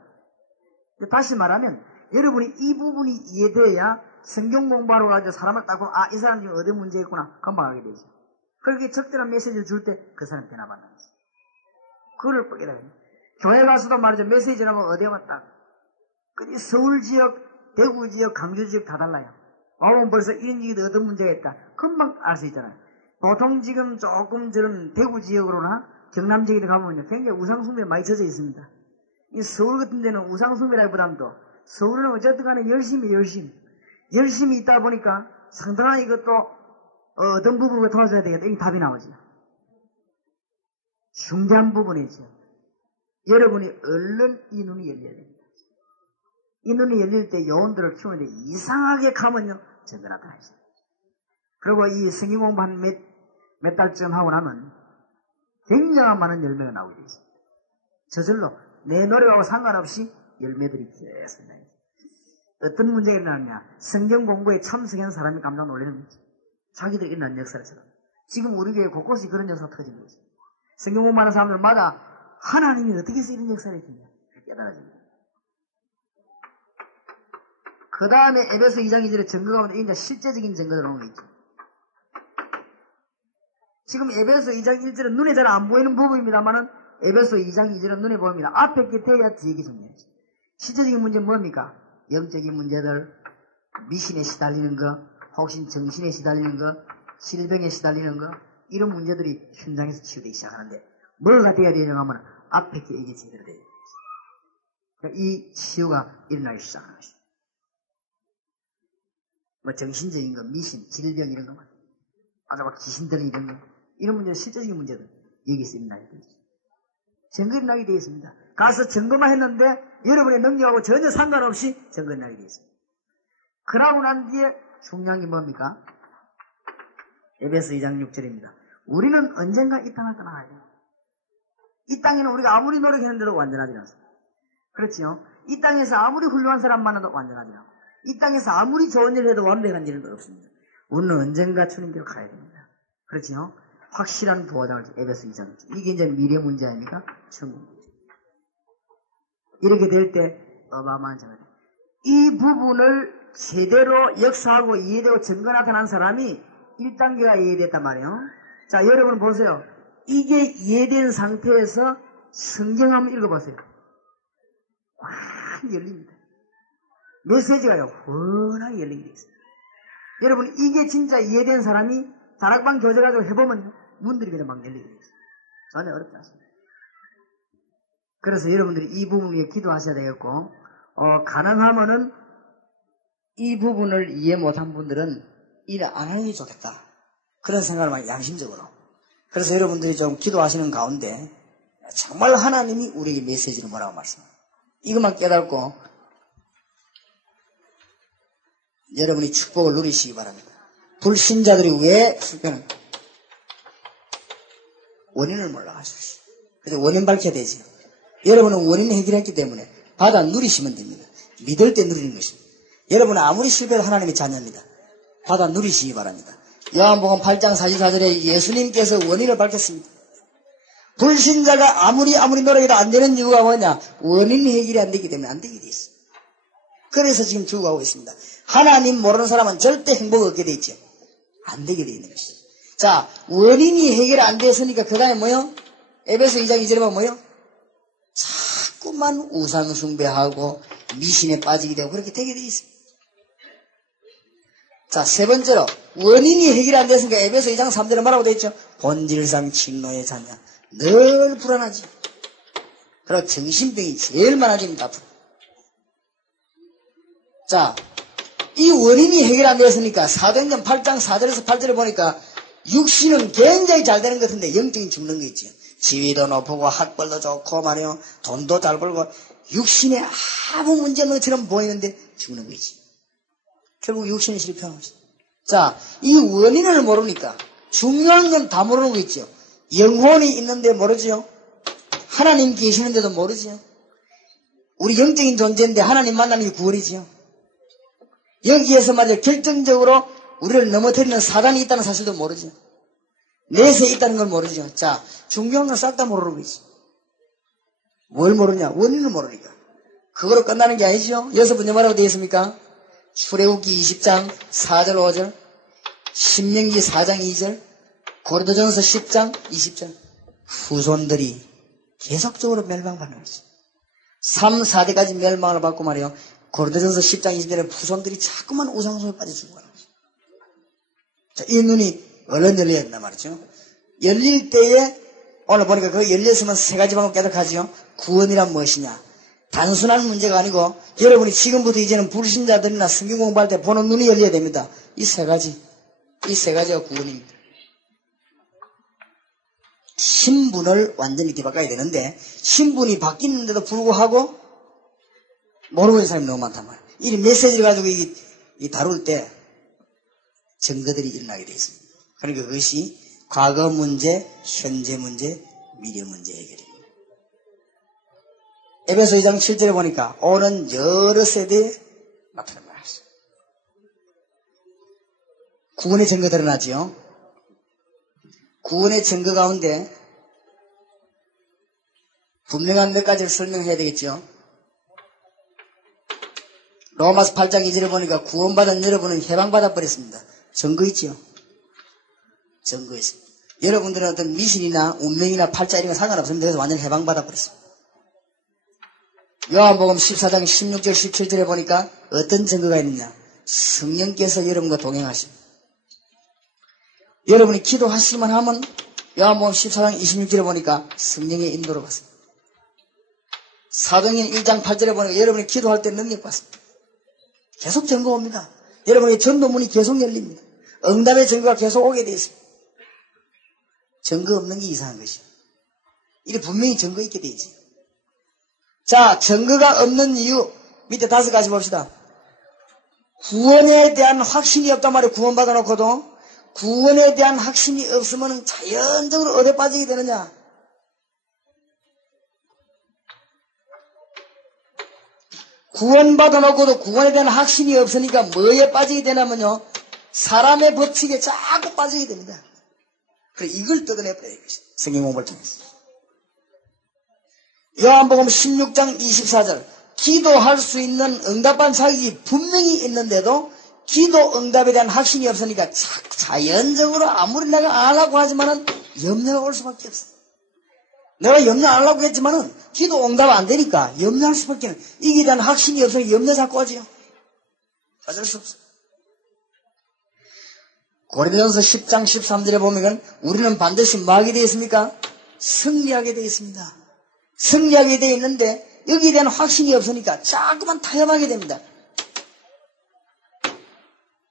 다시 말하면 여러분이 이 부분이 이해돼야 성경 공부하러 가지고 사람을 딱 보고 이 사람 지금 어디 문제 있구나 금방 알게 되죠. 그렇게 적절한 메시지를 줄 때 그 사람 변화받는 거죠. 그걸 깨달아야 돼요. 교회 가서도 말이죠. 메시지 나면 어디 가면 딱 서울 지역, 대구 지역, 강주 지역 다 달라요. 와보면 벌써 이런 얘기도 어떤 문제가 있다. 금방 알 수 있잖아요. 보통 지금 조금 저런 대구 지역으로나 경남 지역에 가보면요. 굉장히 우상숭배에 많이 젖어 있습니다. 이 서울 같은 데는 우상숭배라기보다도 서울은 어쨌든 간에 열심히 있다 보니까 상당한 이것도 어떤 부분을 도와줘야 되겠다. 이 답이 나오죠. 중대한 부분이죠. 여러분이 얼른 이 눈이 열려야 됩니다. 이 눈이 열릴 때 여운들을 키우는데 이상하게 가면요. 증거 나타나죠. 그리고 이 성경 공부 한 몇 달쯤 하고 나면 굉장한 많은 열매가 나오게 되죠. 저절로 내 노력하고 상관없이 열매들이 계속 나요. 어떤 문제가 일어나느냐. 성경 공부에 참석한 사람이 깜짝 놀라는 거죠. 자기들이 일어난 역사처럼. 지금 우리 교회 곳곳이 그런 역사가 터진 거죠. 성경 공부하는 사람들마다 하나님이 어떻게 해서 이런 역사를 했느냐 깨달아집니다. 그 다음에 에베소 2장 2절에 증거가 오는데 이제 실제적인 증거가 나오는 게 있죠. 지금 에베소 2장 1절은 눈에 잘 안 보이는 부분입니다만은 에베소 2장 2절은 눈에 보입니다. 앞에 게 돼야 뒤에 게 정리하죠. 실제적인 문제는 뭡니까? 영적인 문제들, 미신에 시달리는 거, 혹시 정신에 시달리는 거, 질병에 시달리는 거, 이런 문제들이 현장에서 치유되기 시작하는데 뭐가 돼야 되냐 하면 앞에 게 이게 제대로 돼야 돼요. 그러니까 이 치유가 일어나기 시작하는 것입니다. 뭐 정신적인 거, 미신, 질병 이런 거, 아주 막 귀신들 이런 거, 이런 문제, 실제적인 문제들 여기서 일어나게 되죠. 증거가 나게 되어 있습니다. 가서 증거만 했는데 여러분의 능력하고 전혀 상관없이 증거가 나게 되어 있습니다. 그러고 난 뒤에 중요한 게 뭡니까? 에베소 2장 6절입니다. 우리는 언젠가 이 땅을 떠나야 돼요. 이 땅에는 우리가 아무리 노력했는데도 완전하지 않습니다. 그렇지요? 이 땅에서 아무리 훌륭한 사람 만나도 완전하지 않고 이 땅에서 아무리 좋은 일을 해도 완벽한 일은 없습니다. 우리는 언젠가 주님께로 가야 됩니다. 그렇지요? 확실한 보장을 에베소 2장. 이게 이제 미래 문제 아닙니까? 천국 문제. 이렇게 될 때 어마어마한 자가 돼요. 이 부분을 제대로 역사하고 이해되고 증거 나타난 사람이 1단계가 이해됐단 말이에요. 자, 여러분 보세요. 이게 이해된 상태에서 성경 한번 읽어보세요. 확 열립니다. 메시지가요, 훤하게 열리게 되어 있어요. 여러분, 이게 진짜 이해된 사람이 다락방 교재 가지고 해보면 문들이 그냥 막 열리게 되어 있어요. 전혀 어렵지 않습니다. 그래서 여러분들이 이 부분 위에 기도하셔야 되겠고, 가능하면은 이 부분을 이해 못한 분들은 일 안 하는 게 좋겠다. 그런 생각을 많이 양심적으로. 그래서 여러분들이 좀 기도하시는 가운데 정말 하나님이 우리에게 메시지를 뭐라고 말씀합니다. 이것만 깨닫고 여러분이 축복을 누리시기 바랍니다. 불신자들이 왜 실패하는 원인을 몰라가지고 그래서 원인 밝혀야 되지. 여러분은 원인 해결했기 때문에 받아 누리시면 됩니다. 믿을 때 누리는 것입니다. 여러분은 아무리 실패해도 하나님의 자녀입니다. 받아 누리시기 바랍니다. 요한복음 8장 44절에 예수님께서 원인을 밝혔습니다. 불신자가 아무리 노력해도 안 되는 이유가 뭐냐? 원인 해결이 안 되기 때문에 안 되게 돼 있어요. 그래서 지금 죽어가고 있습니다. 하나님 모르는 사람은 절대 행복 얻게 돼 있죠. 안 되게 돼 있는 것이죠. 자, 원인이 해결 안 됐으니까 그 다음에 뭐요? 에베소 2장 2절에 보면 뭐요? 자꾸만 우상숭배하고 미신에 빠지게 되고 그렇게 되게 돼 있습니다. 자, 세 번째로 원인이 해결 안 됐으니까 에베소 2장 3절에 뭐라고 되어 있죠? 본질상 진노의 자녀. 늘 불안하지. 그리고 정신병이 제일 많아집니다. 자, 이 원인이 해결 안 되었으니까 사도행전 8장 4절에서 8절에 보니까 육신은 굉장히 잘 되는 것 같은데 영적인 죽는 거 있죠. 지위도 높고 학벌도 좋고 말이요. 돈도 잘 벌고 육신에 아무 문제 없는 것처럼 보이는데 죽는 거 있지. 결국 육신이 실패하는 것이죠. 자, 이 원인을 모르니까 중요한 건 다 모르는 거 있죠. 영혼이 있는데 모르죠. 하나님 계시는데도 모르죠. 우리 영적인 존재인데 하나님 만나는 게 구원이죠. 여기에서 말이죠. 결정적으로 우리를 넘어뜨리는 사단이 있다는 사실도 모르죠. 내세에 있다는 걸 모르죠. 자, 중요한 건 싹 다 모르는 거지. 뭘 모르냐? 원인을 모르니까. 그거로 끝나는 게 아니죠. 여기서 문제 뭐라고 되어 있습니까? 출애굽기 20장 4절 5절, 신명기 4장 2절, 고린도전서 10장 20절. 후손들이 계속적으로 멸망받는 거지. 3, 4대까지 멸망을 받고 말이에요. 고린도전서 10장 20절에 후손들이 자꾸만 우상 속에 빠져 죽어가는 거지. 자, 이 눈이 얼른 열려야 된단 말이죠. 열릴 때에 오늘 보니까 그 열렸으면 세 가지 방법 깨닫하지요. 구원이란 무엇이냐? 단순한 문제가 아니고 여러분이 지금부터 이제는 불신자들이나 성경 공부할 때 보는 눈이 열려야 됩니다. 이 세 가지가 구원입니다. 신분을 완전히 뒤바꿔야 되는데 신분이 바뀌는데도 불구하고 모르고 있는 사람이 너무 많단 말이에요. 이 메시지를 가지고 이 다룰 때 증거들이 일어나게 되어 있습니다. 그러니까 그것이 과거 문제, 현재 문제, 미래 문제 해결입니다. 에베소 2장 7절에 보니까 오는 여러 세대에 나타난 말이죠. 구원의 증거 드러나지요. 구원의 증거 가운데 분명한 몇 가지를 설명해야 되겠죠. 로마서 8장 2절에 보니까 구원받은 여러분은 해방받아 버렸습니다. 증거 있죠. 증거 있습니다. 여러분들은 어떤 미신이나 운명이나 팔자 이런 거 상관없습니다. 그래서 완전히 해방받아 버렸습니다. 요한복음 14장 16절 17절에 보니까 어떤 증거가 있느냐. 성령께서 여러분과 동행하십니다. 여러분이 기도하시기만 하면 요한복음 14장 26절에 보니까 성령의 인도를 받습니다. 사도행전 1장 8절에 보니까 여러분이 기도할 때 능력 받습니다. 계속 증거 옵니다. 여러분의 전도문이 계속 열립니다. 응답의 증거가 계속 오게 되어 있습니다. 증거 없는 게 이상한 것이요. 이게 분명히 증거 있게 되어 있지. 자, 증거가 없는 이유 밑에 5가지 봅시다. 구원에 대한 확신이 없단 말이에요. 구원받아 놓고도 구원에 대한 확신이 없으면 자연적으로 어디에 빠지게 되느냐. 구원받아 놓고도 구원에 대한 확신이 없으니까 뭐에 빠지게 되냐면요. 사람의 법칙에 자꾸 빠지게 됩니다. 그래, 이걸 뜯어내버려야 되겠어요. 성경 공부를 통해서. 요한복음 16장 24절. 기도할 수 있는 응답한 자격이 분명히 있는데도 기도 응답에 대한 확신이 없으니까 자연적으로 아무리 내가 안 하려고 하지만은 염려가 올 수밖에 없어. 내가 염려 안 하려고 했지만은 기도 응답 안 되니까 염려할 수밖에 없어. 이게 대한 확신이 없으니까 염려 자꾸 하지요. 어쩔 수 없어. 고린도전서 10장 13절에 보면 우리는 반드시 뭐 하게 되어 있습니까? 승리하게 되어 있습니다. 승리하게 되어 있는데 여기에 대한 확신이 없으니까 자꾸만 타협하게 됩니다.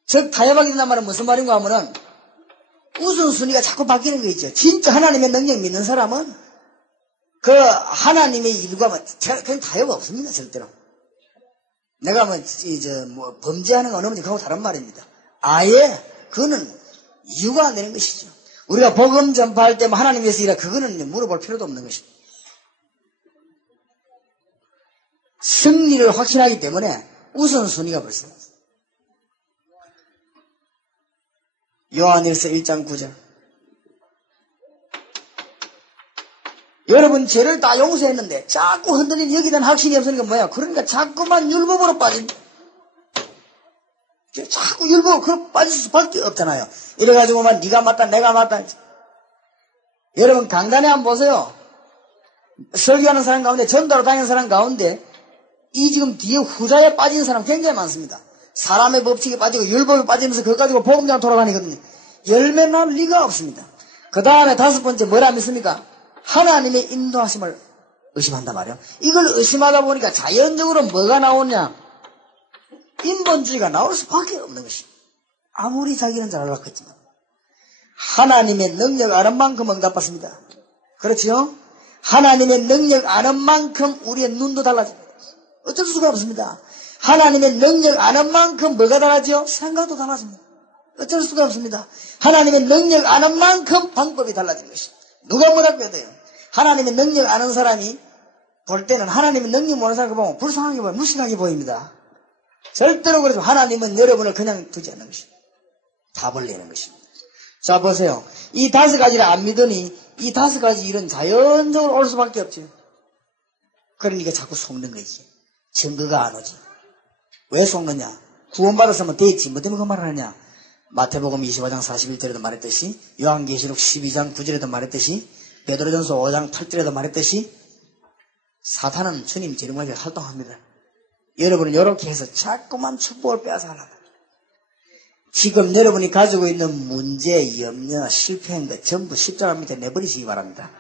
즉 타협하게 된다는 말은 무슨 말인가 하면은 우선순위가 자꾸 바뀌는 거 있죠. 진짜 하나님의 능력 믿는 사람은 그 하나님의 일과 그냥 타협 없습니다. 절대로. 내가 뭐 범죄하는 거 어느 문제 그하고 다른 말입니다. 아예 그거는 이유가 안 되는 것이죠. 우리가 복음 전파할 때 뭐 하나님 위해서 일하 그거는 물어볼 필요도 없는 것입니다. 승리를 확신하기 때문에 우선순위가 벌써 요한일서 1장 9절. 여러분 죄를 다 용서했는데 자꾸 흔들리는 여기에 대한 확신이 없으니까 뭐야? 그러니까 자꾸만 율법으로 빠진다. 자꾸 율법으로 빠질 수밖에 없잖아요. 이래가지고 막 네가 맞다 내가 맞다. 여러분 강단에 한번 보세요. 설교하는 사람 가운데 전도로 다니는 사람 가운데 이 지금 뒤에 후자에 빠진 사람 굉장히 많습니다. 사람의 법칙에 빠지고 율법에 빠지면서 그거 가지고 복음장 돌아다니거든요. 열매 날 리가 없습니다. 그 다음에 5번째 뭐라 믿습니까? 하나님의 인도하심을 의심한단 말이에요. 이걸 의심하다 보니까 자연적으로 뭐가 나오냐? 인본주의가 나올 수밖에 없는 것입니다. 아무리 자기는 잘하려고 했지만 하나님의 능력 아는 만큼 응답받습니다. 그렇죠? 하나님의 능력 아는 만큼 우리의 눈도 달라집니다. 어쩔 수가 없습니다. 하나님의 능력 아는 만큼 뭐가 달라지요? 생각도 달라집니다. 어쩔 수가 없습니다. 하나님의 능력 아는 만큼 방법이 달라진 것입니다. 누가 뭐라고 해야 돼요? 하나님의 능력 아는 사람이 볼 때는 하나님의 능력 모르는 사람을 보면 불쌍하게 보여, 무식하게 보입니다. 절대로 그러죠. 하나님은 여러분을 그냥 두지 않는 것입니다. 답을 내는 것입니다. 자, 보세요. 이 5가지를 안 믿으니 이 5가지 일은 자연적으로 올 수밖에 없죠. 그러니까 자꾸 속는 거지. 증거가 안 오지. 왜 속느냐? 구원받았으면 되겠지. 뭐 때문에 그 말을 하느냐? 마태복음 25장 41절에도 말했듯이, 요한계시록 12장 9절에도 말했듯이, 베드로전서 5장 8절에도 말했듯이, 사탄은 주님 재림까지 활동합니다. 여러분은 이렇게 해서 자꾸만 축복을 빼앗아 하려고. 지금 여러분이 가지고 있는 문제, 염려, 실패한 것 전부 십자가 밑에 내버리시기 바랍니다.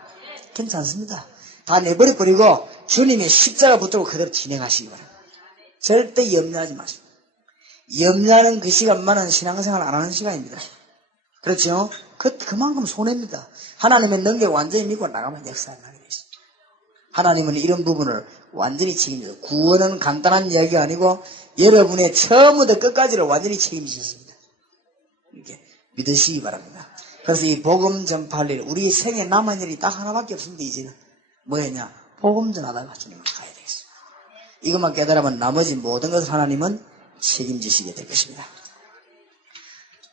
괜찮습니다. 다 내버려버리고 주님의 십자가 붙들고 그대로 진행하시기 바랍니다. 절대 염려하지 마시고. 염려하는 그 시간만은 신앙생활 안 하는 시간입니다. 그렇죠? 그만큼 손해입니다. 하나님의 능력 완전히 믿고 나가면 역사를 하게 되십니다. 하나님은 이런 부분을 완전히 책임져요. 구원은 간단한 이야기가 아니고 여러분의 처음부터 끝까지를 완전히 책임지셨습니다. 이렇게 믿으시기 바랍니다. 그래서 이 복음 전파할 일, 우리 생에 남은 일이 딱 하나밖에 없습니다. 이제는 뭐였냐? 복음 전하다가 주님을 가야 되겠습니다. 이것만 깨달으면 나머지 모든 것을 하나님은 책임지시게 될 것입니다.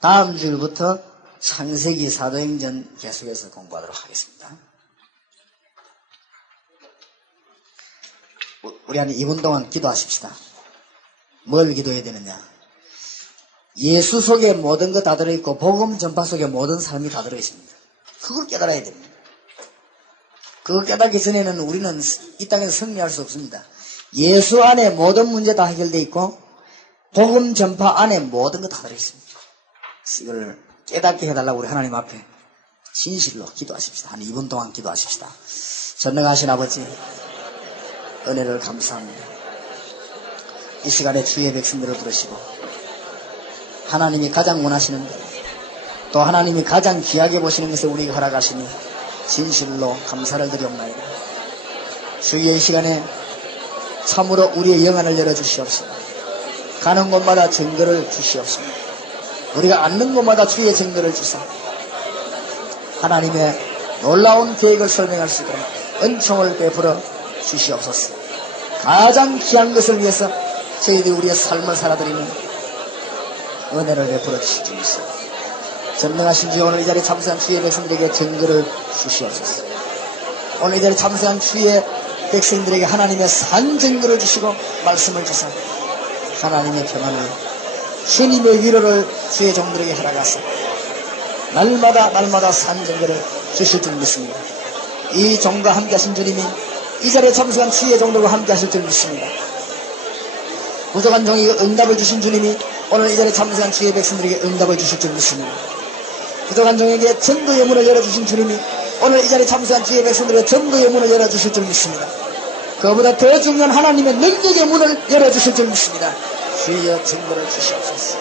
다음 주부터 창세기 사도행전 계속해서 공부하도록 하겠습니다. 우리 한 2분 동안 기도하십시다. 뭘 기도해야 되느냐? 예수 속에 모든 것 다 들어있고 복음 전파 속에 모든 삶이 다 들어있습니다. 그걸 깨달아야 됩니다. 그걸 깨닫기 전에는 우리는 이 땅에서 승리할 수 없습니다. 예수 안에 모든 문제 다 해결되어 있고 복음 전파 안에 모든 것 다 들어있습니다. 이걸 깨닫게 해달라고 우리 하나님 앞에 진실로 기도하십시다. 한 2분 동안 기도하십시다. 전능하신 아버지, 은혜를 감사합니다. 이 시간에 주의 백성들을 부르시고 하나님이 가장 원하시는 것, 또 하나님이 가장 귀하게 보시는 것을 우리에게 허락하시니 진실로 감사를 드리옵나이다. 주의 이 시간에 참으로 우리의 영안을 열어주시옵소서. 가는 곳마다 증거를 주시옵소서. 우리가 앉는 곳마다 주의 증거를 주사 하나님의 놀라운 계획을 설명할 수 있도록 은총을 베풀어 주시옵소서. 가장 귀한 것을 위해서 저희들이 우리의 삶을 살아드리는 은혜를 베풀어 주시옵소서. 전능하신 주여, 오늘 이 자리에 참석한 주의 백성들에게 증거를 주시옵소서. 오늘 이 자리에 참석한 주의 백성들에게 하나님의 산 증거를 주시고 말씀을 주사 하나님의 평안을, 주님의 위로를 주의 종들에게 허락하사 날마다 산 증거를 주실 줄 믿습니다. 이 종과 함께 하신 주님이 이 자리에 참석한 주의 종들과 함께 하실 줄 믿습니다. 부족한 종에게 응답을 주신 주님이 오늘 이 자리에 참석한 주의 백성들에게 응답을 주실 줄 믿습니다. 부족한 종에게 전도의 문을 열어주신 주님이 오늘 이 자리에 참석한 주의 백성들에게 전도의 문을 열어주실 줄 믿습니다. 그보다 더 중요한 하나님의 능력의 문을 열어주실 줄 믿습니다. 주여 증거를 주시옵소서.